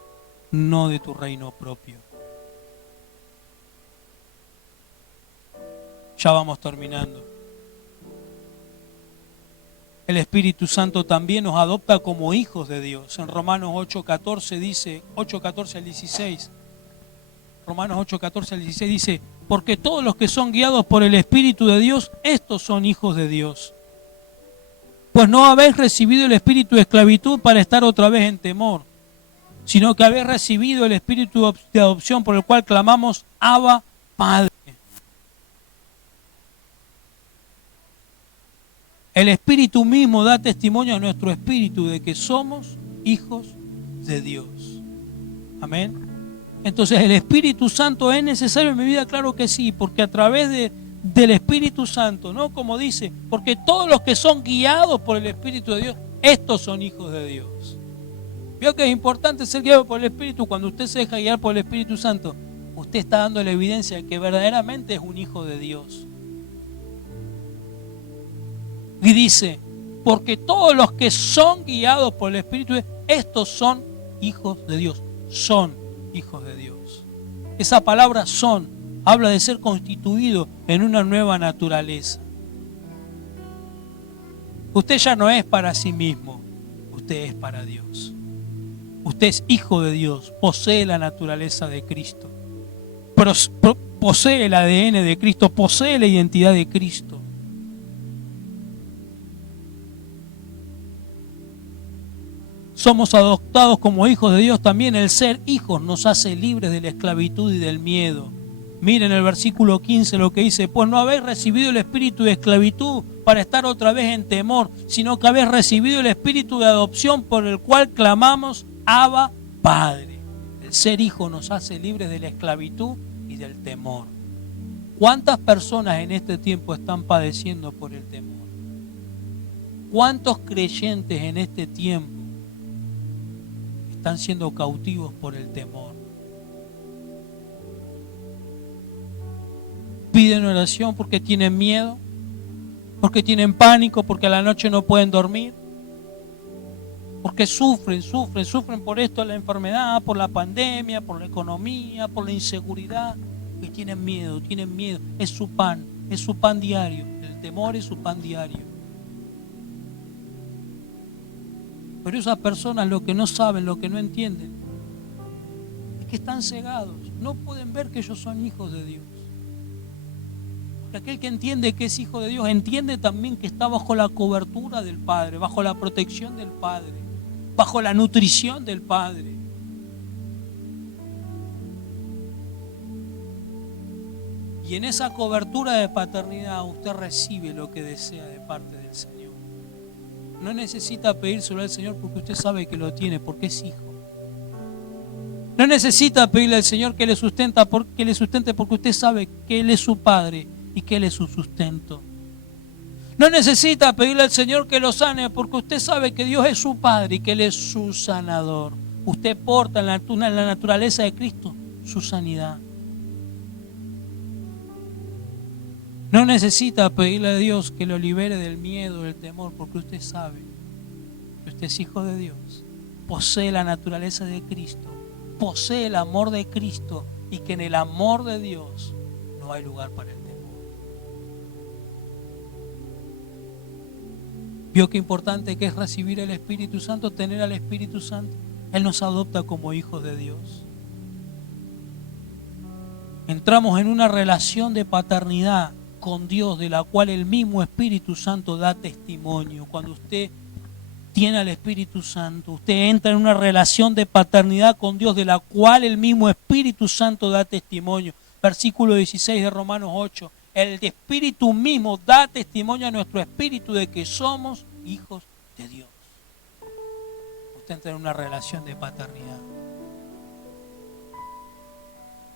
no de tu reino propio. Ya vamos terminando. El Espíritu Santo también nos adopta como hijos de Dios. En Romanos 8:14 dice, 8:14 al 16, Romanos 8:14 al 16 dice, porque todos los que son guiados por el Espíritu de Dios, estos son hijos de Dios. Pues no habéis recibido el espíritu de esclavitud para estar otra vez en temor, sino que habéis recibido el espíritu de adopción por el cual clamamos, Abba, Padre. El Espíritu mismo da testimonio a nuestro espíritu de que somos hijos de Dios. Amén. Entonces, ¿el Espíritu Santo es necesario en mi vida? Claro que sí, porque a través del Espíritu Santo, ¿no? Como dice, porque todos los que son guiados por el Espíritu de Dios, estos son hijos de Dios. ¿Vio que es importante ser guiado por el Espíritu? Cuando usted se deja guiar por el Espíritu Santo, usted está dando la evidencia de que verdaderamente es un hijo de Dios. Y dice, porque todos los que son guiados por el Espíritu, estos son hijos de Dios. Son hijos de Dios. Esa palabra son habla de ser constituido en una nueva naturaleza. Usted ya no es para sí mismo, usted es para Dios. Usted es hijo de Dios, posee la naturaleza de Cristo, posee el ADN de Cristo, posee la identidad de Cristo. Somos adoptados como hijos de Dios. También el ser hijos nos hace libres de la esclavitud y del miedo. Miren el versículo 15 lo que dice, pues no habéis recibido el espíritu de esclavitud para estar otra vez en temor, sino que habéis recibido el espíritu de adopción por el cual clamamos, Abba, Padre. El ser hijo nos hace libres de la esclavitud y del temor. ¿Cuántas personas en este tiempo están padeciendo por el temor? ¿Cuántos creyentes en este tiempo están siendo cautivos por el temor? Piden oración porque tienen miedo, porque tienen pánico, porque a la noche no pueden dormir, porque sufren por esto, la enfermedad, por la pandemia, por la economía, por la inseguridad, y tienen miedo, es su pan diario, el temor es su pan diario. Pero esas personas lo que no saben, lo que no entienden, es que están cegados, no pueden ver que ellos son hijos de Dios. Porque aquel que entiende que es hijo de Dios, entiende también que está bajo la cobertura del Padre, bajo la protección del Padre, bajo la nutrición del Padre. Y en esa cobertura de paternidad usted recibe lo que desea de parte del Señor. No necesita pedírselo al Señor porque usted sabe que lo tiene, porque es hijo. No necesita pedirle al Señor que le sustente porque usted sabe que Él es su Padre y que Él es su sustento. No necesita pedirle al Señor que lo sane porque usted sabe que Dios es su Padre y que Él es su sanador. Usted porta en la naturaleza de Cristo su sanidad. No necesita pedirle a Dios que lo libere del miedo, del temor, porque usted sabe que usted es hijo de Dios, posee la naturaleza de Cristo, posee el amor de Cristo y que en el amor de Dios no hay lugar para el temor. ¿Vio qué importante que es recibir el Espíritu Santo, tener al Espíritu Santo? Él nos adopta como hijos de Dios. Entramos en una relación de paternidad con Dios, de la cual el mismo Espíritu Santo da testimonio. Cuando usted tiene al Espíritu Santo. Usted entra en una relación de paternidad con Dios, de la cual el mismo Espíritu Santo da testimonio. Versículo 16 de Romanos 8. El Espíritu mismo da testimonio a nuestro espíritu de que somos hijos de Dios. Usted entra en una relación de paternidad.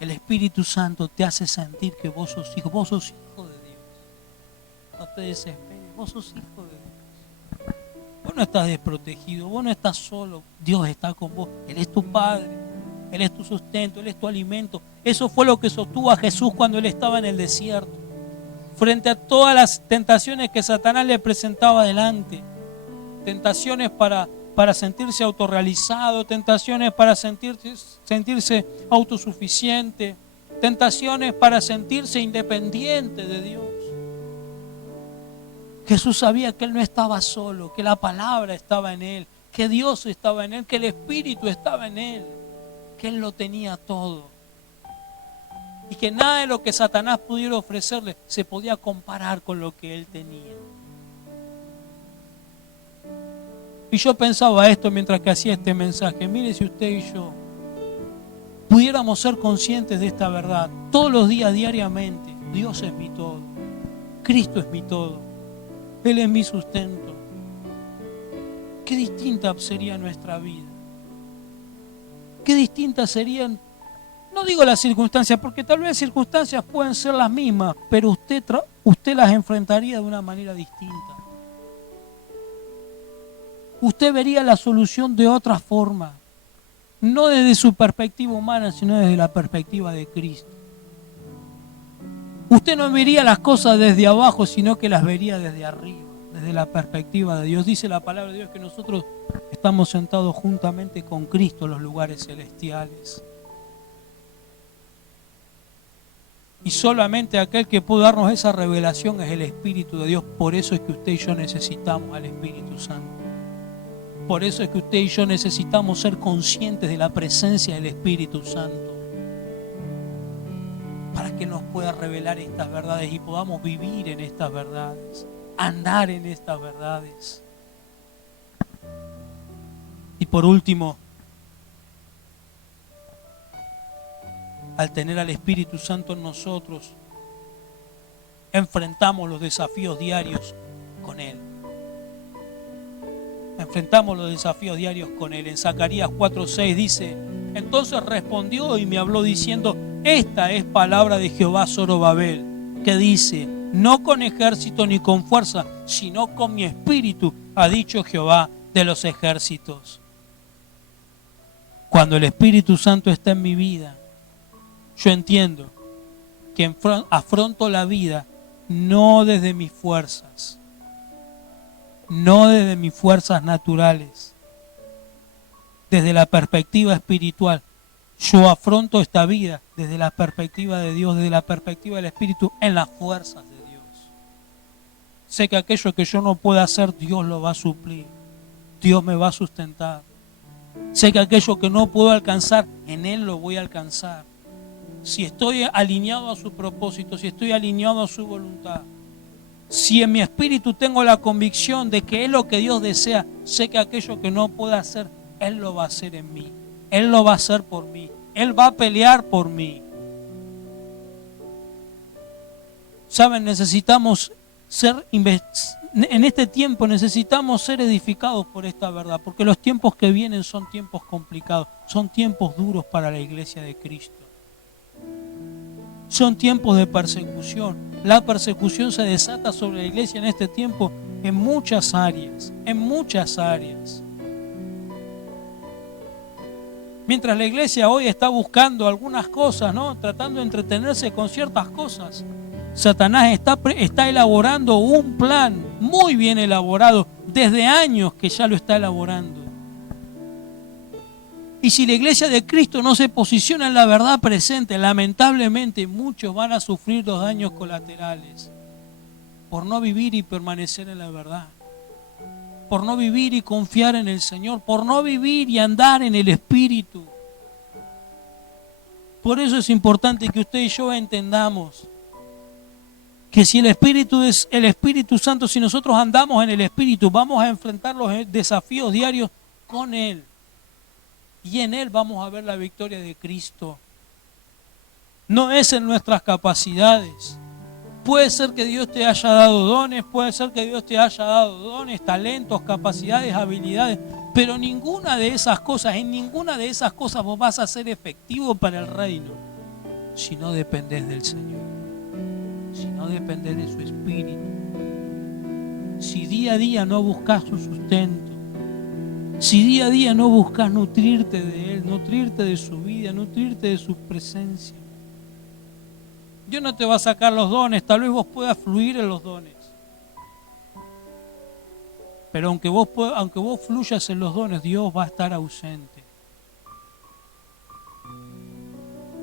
El Espíritu Santo te hace sentir que vos sos hijo de Dios. No te desesperes, vos sos hijo de Dios. Vos no estás desprotegido, vos no estás solo, Dios está con vos. Él es tu Padre, Él es tu sustento, Él es tu alimento. Eso fue lo que sostuvo a Jesús cuando Él estaba en el desierto. Frente a todas las tentaciones que Satanás le presentaba delante. Tentaciones para sentirse autorrealizado, tentaciones para sentirse autosuficiente, tentaciones para sentirse independiente de Dios. Jesús sabía que Él no estaba solo, que la palabra estaba en Él, que Dios estaba en Él, que el Espíritu estaba en Él, que Él lo tenía todo. Y que nada de lo que Satanás pudiera ofrecerle se podía comparar con lo que Él tenía. Y yo pensaba esto mientras que hacía este mensaje. Mire, si usted y yo pudiéramos ser conscientes de esta verdad todos los días, diariamente. Dios es mi todo, Cristo es mi todo, Él es mi sustento. Qué distinta sería nuestra vida. Qué distintas serían, no digo las circunstancias, porque tal vez las circunstancias pueden ser las mismas, pero usted las enfrentaría de una manera distinta. Usted vería la solución de otra forma, no desde su perspectiva humana, sino desde la perspectiva de Cristo. Usted no vería las cosas desde abajo, sino que las vería desde arriba, desde la perspectiva de Dios. Dice la palabra de Dios que nosotros estamos sentados juntamente con Cristo en los lugares celestiales. Y solamente aquel que puede darnos esa revelación es el Espíritu de Dios. Por eso es que usted y yo necesitamos al Espíritu Santo. Por eso es que usted y yo necesitamos ser conscientes de la presencia del Espíritu Santo, para que nos pueda revelar estas verdades y podamos vivir en estas verdades, andar en estas verdades. Y por último, al tener al Espíritu Santo en nosotros, enfrentamos los desafíos diarios con Él. Enfrentamos los desafíos diarios con Él. En Zacarías 4:6 dice: entonces respondió y me habló diciendo: esta es palabra de Jehová Zorobabel, que dice: no con ejército ni con fuerza, sino con mi espíritu, ha dicho Jehová de los ejércitos. Cuando el Espíritu Santo está en mi vida, yo entiendo que afronto la vida no desde mis fuerzas, no desde mis fuerzas naturales, desde la perspectiva espiritual. Yo afronto esta vida desde la perspectiva de Dios, desde la perspectiva del Espíritu, en las fuerzas de Dios. Sé que aquello que yo no pueda hacer, Dios lo va a suplir, Dios me va a sustentar. Sé que aquello que no puedo alcanzar, en Él lo voy a alcanzar. Si estoy alineado a su propósito, si estoy alineado a su voluntad, si en mi espíritu tengo la convicción de que es lo que Dios desea, sé que aquello que no pueda hacer, Él lo va a hacer en mí. Él lo va a hacer por mí. Él va a pelear por mí. Saben, necesitamos en este tiempo necesitamos ser edificados por esta verdad, porque los tiempos que vienen son tiempos complicados, son tiempos duros para la iglesia de Cristo. Son tiempos de persecución. La persecución se desata sobre la iglesia en este tiempo en muchas áreas, Mientras la iglesia hoy está buscando algunas cosas, ¿no? Tratando de entretenerse con ciertas cosas, Satanás está elaborando un plan muy bien elaborado, desde años que ya lo está elaborando. Y si la iglesia de Cristo no se posiciona en la verdad presente, lamentablemente muchos van a sufrir los daños colaterales por no vivir y permanecer en la verdad, por no vivir y confiar en el Señor, por no vivir y andar en el Espíritu. Por eso es importante que usted y yo entendamos que si el Espíritu es el Espíritu Santo, si nosotros andamos en el Espíritu, vamos a enfrentar los desafíos diarios con Él. Y en Él vamos a ver la victoria de Cristo. No es en nuestras capacidades. Puede ser que Dios te haya dado dones, puede ser que Dios te haya dado dones, talentos, capacidades, habilidades, pero ninguna de esas cosas, en ninguna de esas cosas vos vas a ser efectivo para el reino si no dependés del Señor, si no dependés de su Espíritu, si día a día no buscas su sustento, si día a día no buscas nutrirte de Él, nutrirte de su vida, nutrirte de su presencia. Dios no te va a sacar los dones, tal vez vos puedas fluir en los dones. Pero aunque vos fluyas en los dones, Dios va a estar ausente.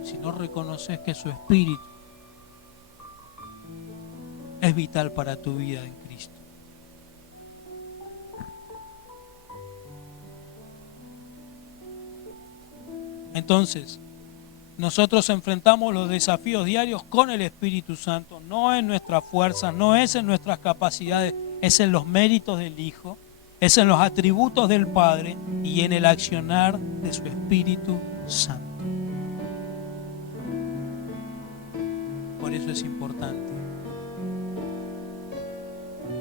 Si no reconoces que su Espíritu es vital para tu vida en Cristo. Entonces, nosotros enfrentamos los desafíos diarios con el Espíritu Santo, no en nuestras fuerzas, no es en nuestras capacidades, es en los méritos del Hijo, es en los atributos del Padre y en el accionar de su Espíritu Santo. Por eso es importante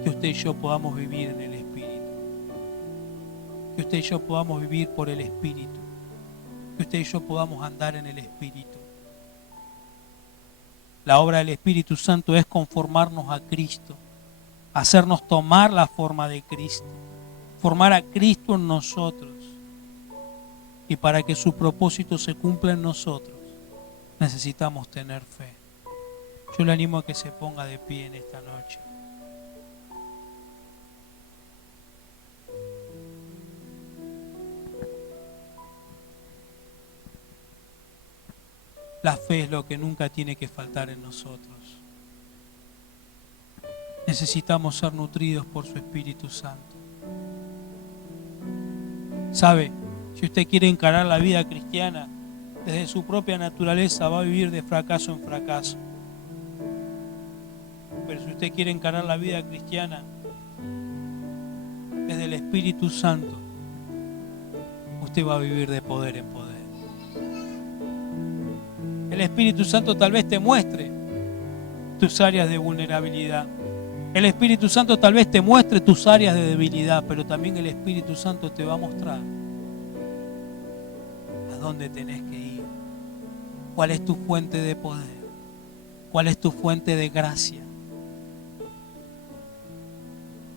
que usted y yo podamos vivir en el Espíritu, que usted y yo podamos vivir por el Espíritu, que usted y yo podamos andar en el Espíritu. La obra del Espíritu Santo es conformarnos a Cristo, hacernos tomar la forma de Cristo, formar a Cristo en nosotros. Y para que su propósito se cumpla en nosotros, necesitamos tener fe. Yo le animo a que se ponga de pie en esta noche. La fe es lo que nunca tiene que faltar en nosotros. Necesitamos ser nutridos por su Espíritu Santo. ¿Sabe? Si usted quiere encarar la vida cristiana desde su propia naturaleza, va a vivir de fracaso en fracaso. Pero si usted quiere encarar la vida cristiana desde el Espíritu Santo, usted va a vivir de poder en poder. El Espíritu Santo tal vez te muestre tus áreas de vulnerabilidad. El Espíritu Santo tal vez te muestre tus áreas de debilidad, pero también el Espíritu Santo te va a mostrar a dónde tenés que ir, cuál es tu fuente de poder, cuál es tu fuente de gracia,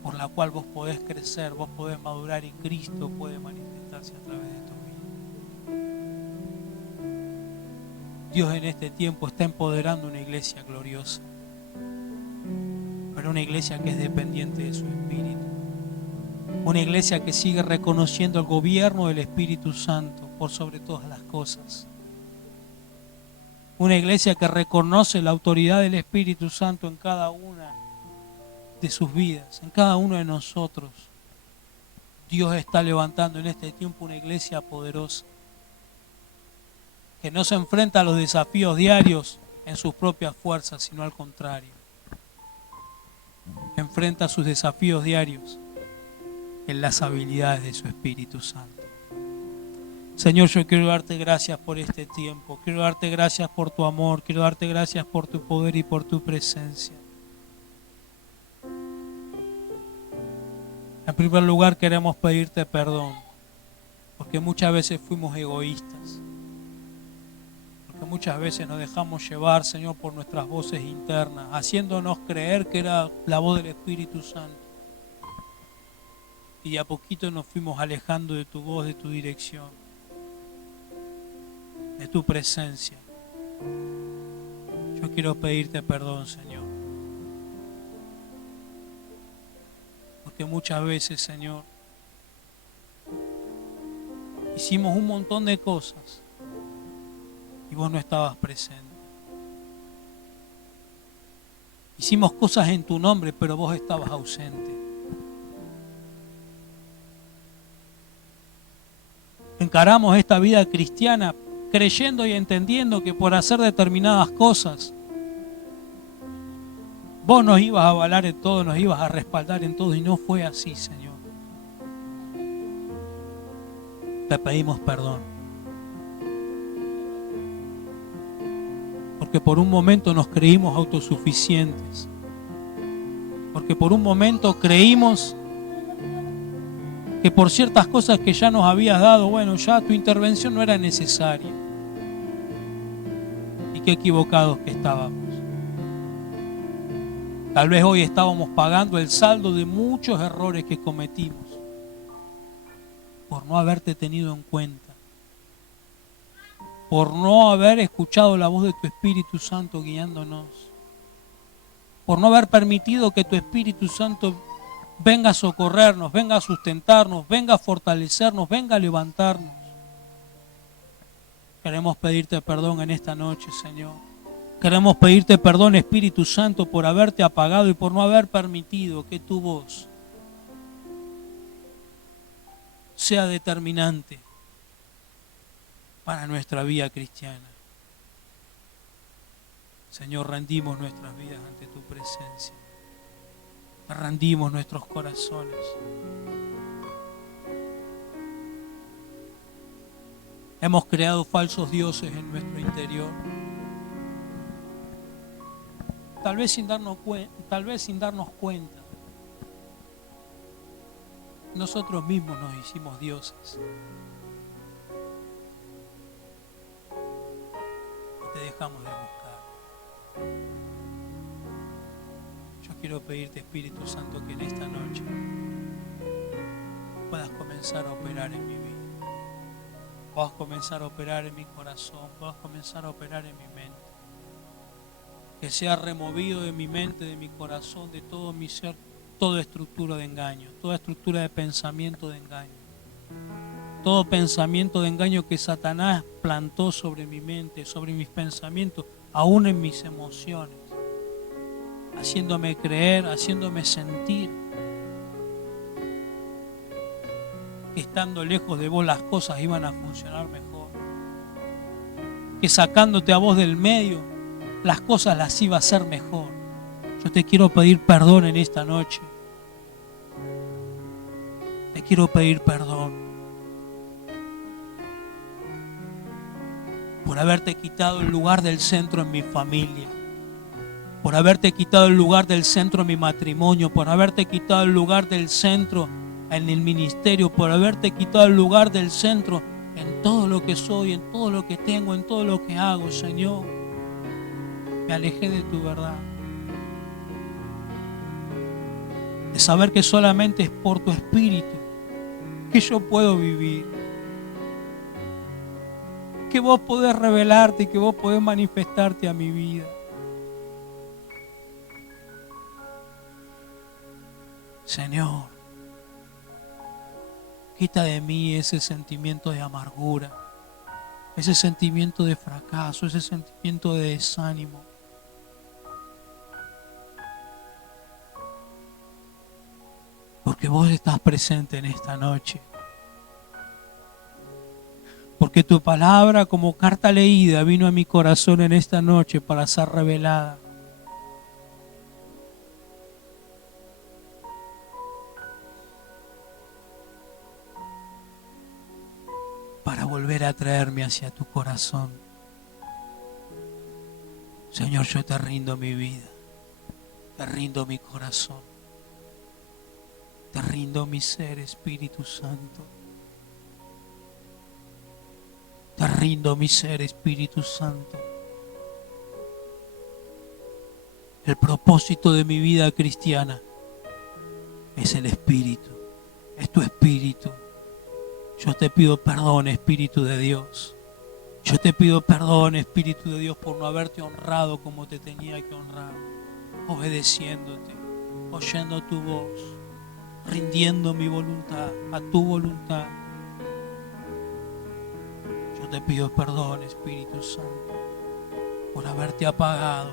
por la cual vos podés crecer, vos podés madurar y Cristo puede manifestarse a través de tu vida. Dios en este tiempo está empoderando una iglesia gloriosa, pero una iglesia que es dependiente de su Espíritu, una iglesia que sigue reconociendo el gobierno del Espíritu Santo por sobre todas las cosas, una iglesia que reconoce la autoridad del Espíritu Santo en cada una de sus vidas, en cada uno de nosotros. Dios está levantando en este tiempo una iglesia poderosa que no se enfrenta a los desafíos diarios en sus propias fuerzas, sino al contrario, enfrenta sus desafíos diarios en las habilidades de su Espíritu Santo. Señor, yo quiero darte gracias por este tiempo, quiero darte gracias por tu amor, quiero darte gracias por tu poder y por tu presencia. En primer lugar queremos pedirte perdón, porque muchas veces fuimos egoístas, porque muchas veces nos dejamos llevar, Señor, por nuestras voces internas, haciéndonos creer que era la voz del Espíritu Santo. Y de a poquito nos fuimos alejando de tu voz, de tu dirección, de tu presencia. Yo quiero pedirte perdón, Señor. Porque muchas veces, Señor, hicimos un montón de cosas y vos no estabas presente. Hicimos cosas en tu nombre, pero vos estabas ausente. Encaramos esta vida cristiana creyendo y entendiendo que por hacer determinadas cosas Vos nos ibas a avalar en todo, nos ibas a respaldar en todo, y no fue así, Señor. Te pedimos perdón. Porque por un momento nos creímos autosuficientes. Porque por un momento creímos que por ciertas cosas que ya nos habías dado, bueno, ya tu intervención no era necesaria. Y qué equivocados que estábamos. Tal vez hoy estábamos pagando el saldo de muchos errores que cometimos por no haberte tenido en cuenta, por no haber escuchado la voz de tu Espíritu Santo guiándonos, por no haber permitido que tu Espíritu Santo venga a socorrernos, venga a sustentarnos, venga a fortalecernos, venga a levantarnos. Queremos pedirte perdón en esta noche, Señor. Queremos pedirte perdón, Espíritu Santo, por haberte apagado y por no haber permitido que tu voz sea determinante para nuestra vida cristiana. Señor, rendimos nuestras vidas ante tu presencia. Rendimos nuestros corazones. Hemos creado falsos dioses en nuestro interior. Tal vez sin darnos cuenta. Nosotros mismos nos hicimos dioses. Y te dejamos de buscar. Yo quiero pedirte, Espíritu Santo, que en esta noche puedas comenzar a operar en mi vida. Puedas comenzar a operar en mi corazón. Puedas comenzar a operar en mi mente. Que sea removido de mi mente, de mi corazón, de todo mi ser, toda estructura de engaño, toda estructura de pensamiento de engaño. Todo pensamiento de engaño que Satanás plantó sobre mi mente, sobre mis pensamientos, aún en mis emociones, haciéndome creer, haciéndome sentir que estando lejos de vos las cosas iban a funcionar mejor, que sacándote a vos del medio las cosas las iba a hacer mejor. Yo te quiero pedir perdón en esta noche. Te quiero pedir perdón por haberte quitado el lugar del centro en mi familia, por haberte quitado el lugar del centro en mi matrimonio, por haberte quitado el lugar del centro en el ministerio, por haberte quitado el lugar del centro en todo lo que soy, en todo lo que tengo, en todo lo que hago, Señor. Me alejé de tu verdad. De saber que solamente es por tu Espíritu que yo puedo vivir. Que vos podés revelarte y que vos podés manifestarte a mi vida. Señor, quita de mí ese sentimiento de amargura, ese sentimiento de fracaso, ese sentimiento de desánimo. Porque vos estás presente en esta noche. Porque tu palabra como carta leída vino a mi corazón en esta noche para ser revelada. Para volver a traerme hacia tu corazón. Señor, yo te rindo mi vida. Te rindo mi corazón. Te rindo mi ser, Espíritu Santo. Te rindo mi ser, Espíritu Santo. El propósito de mi vida cristiana es el Espíritu, es tu Espíritu. Yo te pido perdón, Espíritu de Dios. Yo te pido perdón, Espíritu de Dios, por no haberte honrado como te tenía que honrar, obedeciéndote, oyendo tu voz, rindiendo mi voluntad a tu voluntad. Yo te pido perdón, Espíritu Santo, por haberte apagado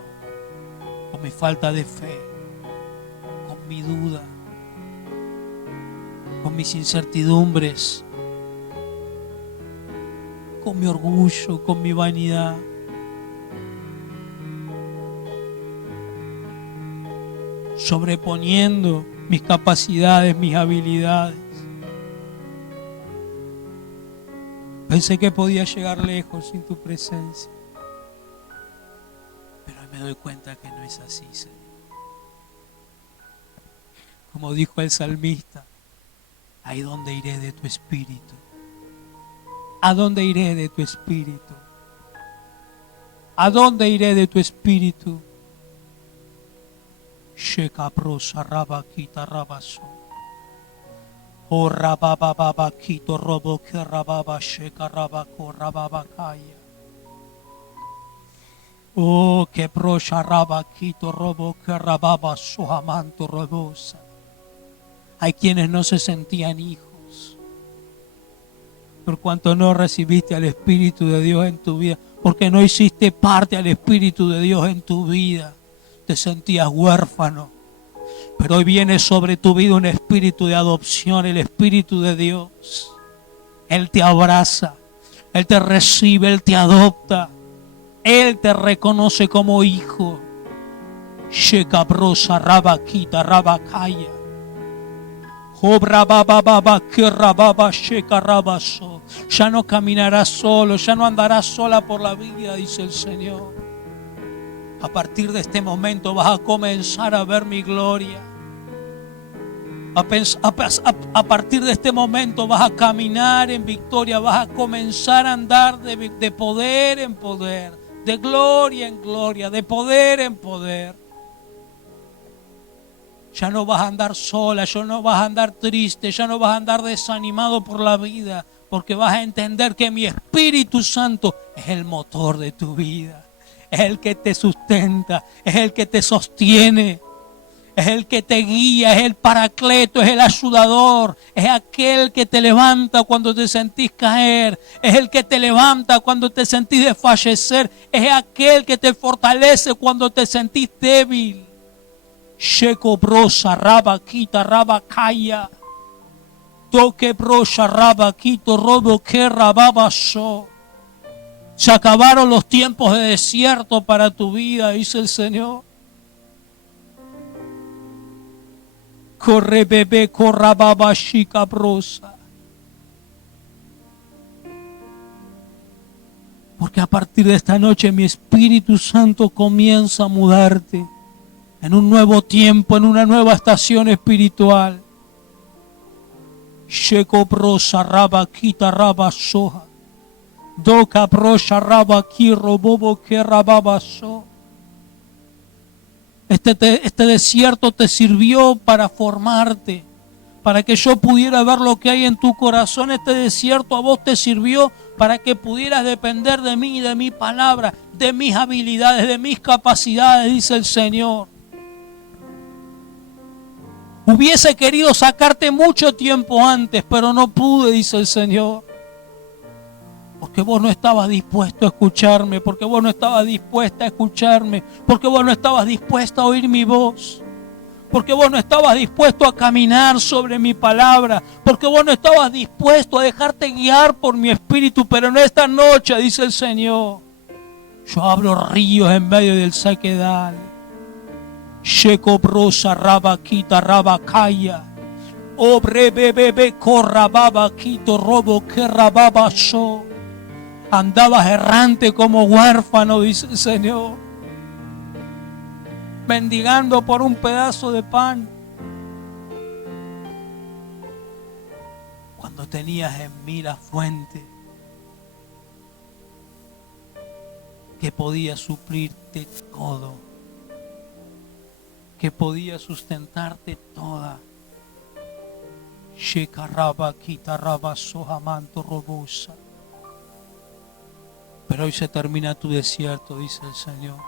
con mi falta de fe, con mi duda, con mis incertidumbres, con mi orgullo, con mi vanidad. sobreponiendo mis capacidades, mis habilidades. Pensé que podía llegar lejos sin tu presencia, pero me doy cuenta que no es así, Señor. Como dijo el salmista, ¿ahí dónde iré de tu espíritu? ¿A dónde iré de tu espíritu? ¿A dónde iré de tu espíritu? Shekaprosa rabakita rabaso. O rabababakito robo que rababa sheka rabako rababakaya. Oh, que prosha rabakito robo que rababa sohamanto robosa. Hay quienes no se sentían hijos, por cuanto no recibiste al Espíritu de Dios en tu vida, porque no hiciste parte al Espíritu de Dios en tu vida, te sentías huérfano. Pero hoy viene sobre tu vida un espíritu de adopción, el Espíritu de Dios. Él te abraza, Él te recibe, Él te adopta, Él te reconoce como hijo. Shekabrosa rabakita rabakaya. Ya no caminarás solo, ya no andarás sola por la vida, dice el Señor. A partir de este momento vas a comenzar a ver mi gloria. A partir de este momento vas a caminar en victoria, vas a comenzar a andar de poder en poder, de gloria en gloria, de poder en poder. Ya no vas a andar sola, ya no vas a andar triste, ya no vas a andar desanimado por la vida, porque vas a entender que mi Espíritu Santo es el motor de tu vida, es el que te sustenta, es el que te sostiene, es el que te guía, es el paracleto, es el ayudador, es aquel que te levanta cuando te sentís caer, es el que te levanta cuando te sentís desfallecer, es aquel que te fortalece cuando te sentís débil. Sheko brosa rabakita rabakaya. Toque brosa rabakito robo que rababaso. Se acabaron los tiempos de desierto para tu vida, dice el Señor. Corre bebé, corra babashika brosa. Porque a partir de esta noche mi Espíritu Santo comienza a mudarte en un nuevo tiempo, en una nueva estación espiritual. Sheko brosa rabakita rabasoha. Doka brosa rabaki robobo que rababaso. Este desierto te sirvió para formarte, para que yo pudiera ver lo que hay en tu corazón. Este desierto a vos te sirvió para que pudieras depender de mí, de mi palabra, de mis habilidades, de mis capacidades, dice el Señor. Hubiese querido sacarte mucho tiempo antes, pero no pude, dice el Señor. Porque vos no estabas dispuesto a escucharme, porque vos no estabas dispuesta a escucharme, porque vos no estabas dispuesta a oír mi voz, porque vos no estabas dispuesto a caminar sobre mi palabra, porque vos no estabas dispuesto a dejarte guiar por mi espíritu. Pero en esta noche, dice el Señor, yo abro ríos en medio del sequedal. Sheko brosa rabakita rabakaya. Obre bebebe corrababakito robo que rababaso. Andabas errante como huérfano, dice el Señor, mendigando por un pedazo de pan, cuando tenías en mí la fuente que podía suplirte todo, que podía sustentarte toda. Shekaraba kitaraba sohamanto robosa. Pero hoy se termina tu desierto, dice el Señor.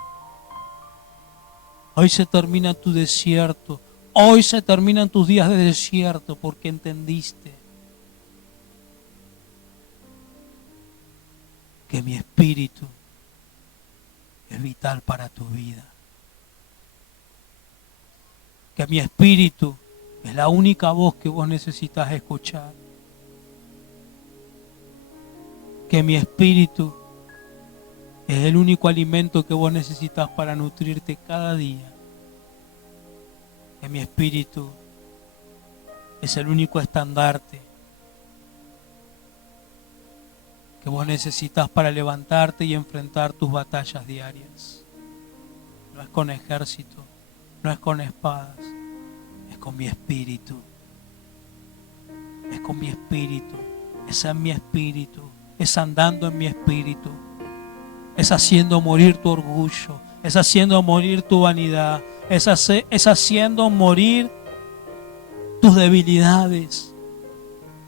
Hoy se termina tu desierto. Hoy se terminan tus días de desierto, porque entendiste que mi espíritu es vital para tu vida. Que mi espíritu es la única voz que vos necesitas escuchar. Que mi espíritu es el único alimento que vos necesitas para nutrirte cada día. que mi espíritu es el único estandarte que vos necesitas para levantarte y enfrentar tus batallas diarias. No es con ejército, no es con espadas, es con mi espíritu. Es con mi espíritu, es en mi espíritu, es andando en mi espíritu, es haciendo morir tu orgullo, es haciendo morir tu vanidad, es haciendo morir tus debilidades,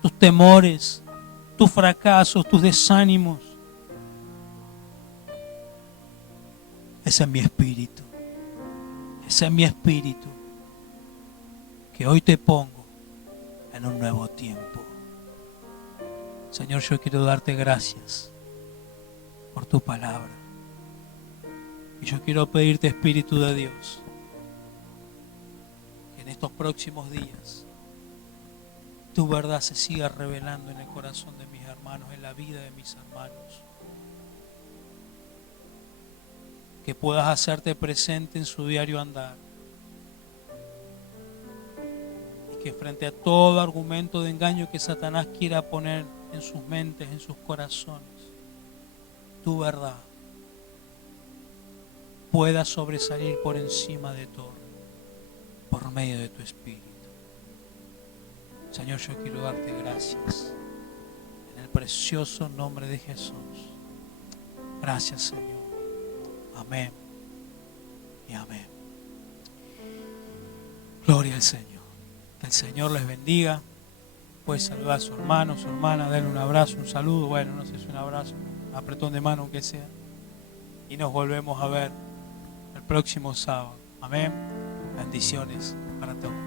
tus temores, tus fracasos, tus desánimos. Es en mi espíritu, es en mi espíritu que hoy te pongo en un nuevo tiempo. Señor, yo quiero darte gracias por tu palabra. Y yo quiero pedirte, Espíritu de Dios, que en estos próximos días tu verdad se siga revelando en el corazón de mis hermanos, en la vida de mis hermanos. Que puedas hacerte presente en su diario andar. Que frente a todo argumento de engaño que Satanás quiera poner en sus mentes, en sus corazones, tu verdad pueda sobresalir por encima de todo, por medio de tu Espíritu. Señor, yo quiero darte gracias en el precioso nombre de Jesús. Gracias, Señor. Amén y amén. Gloria al Señor. Que el Señor les bendiga. Puede saludar a su hermano, su hermana, darle un abrazo, un saludo. Bueno, no sé si un abrazo, un apretón de mano, aunque sea. Y nos volvemos a ver el próximo sábado. Amén. Bendiciones para todos.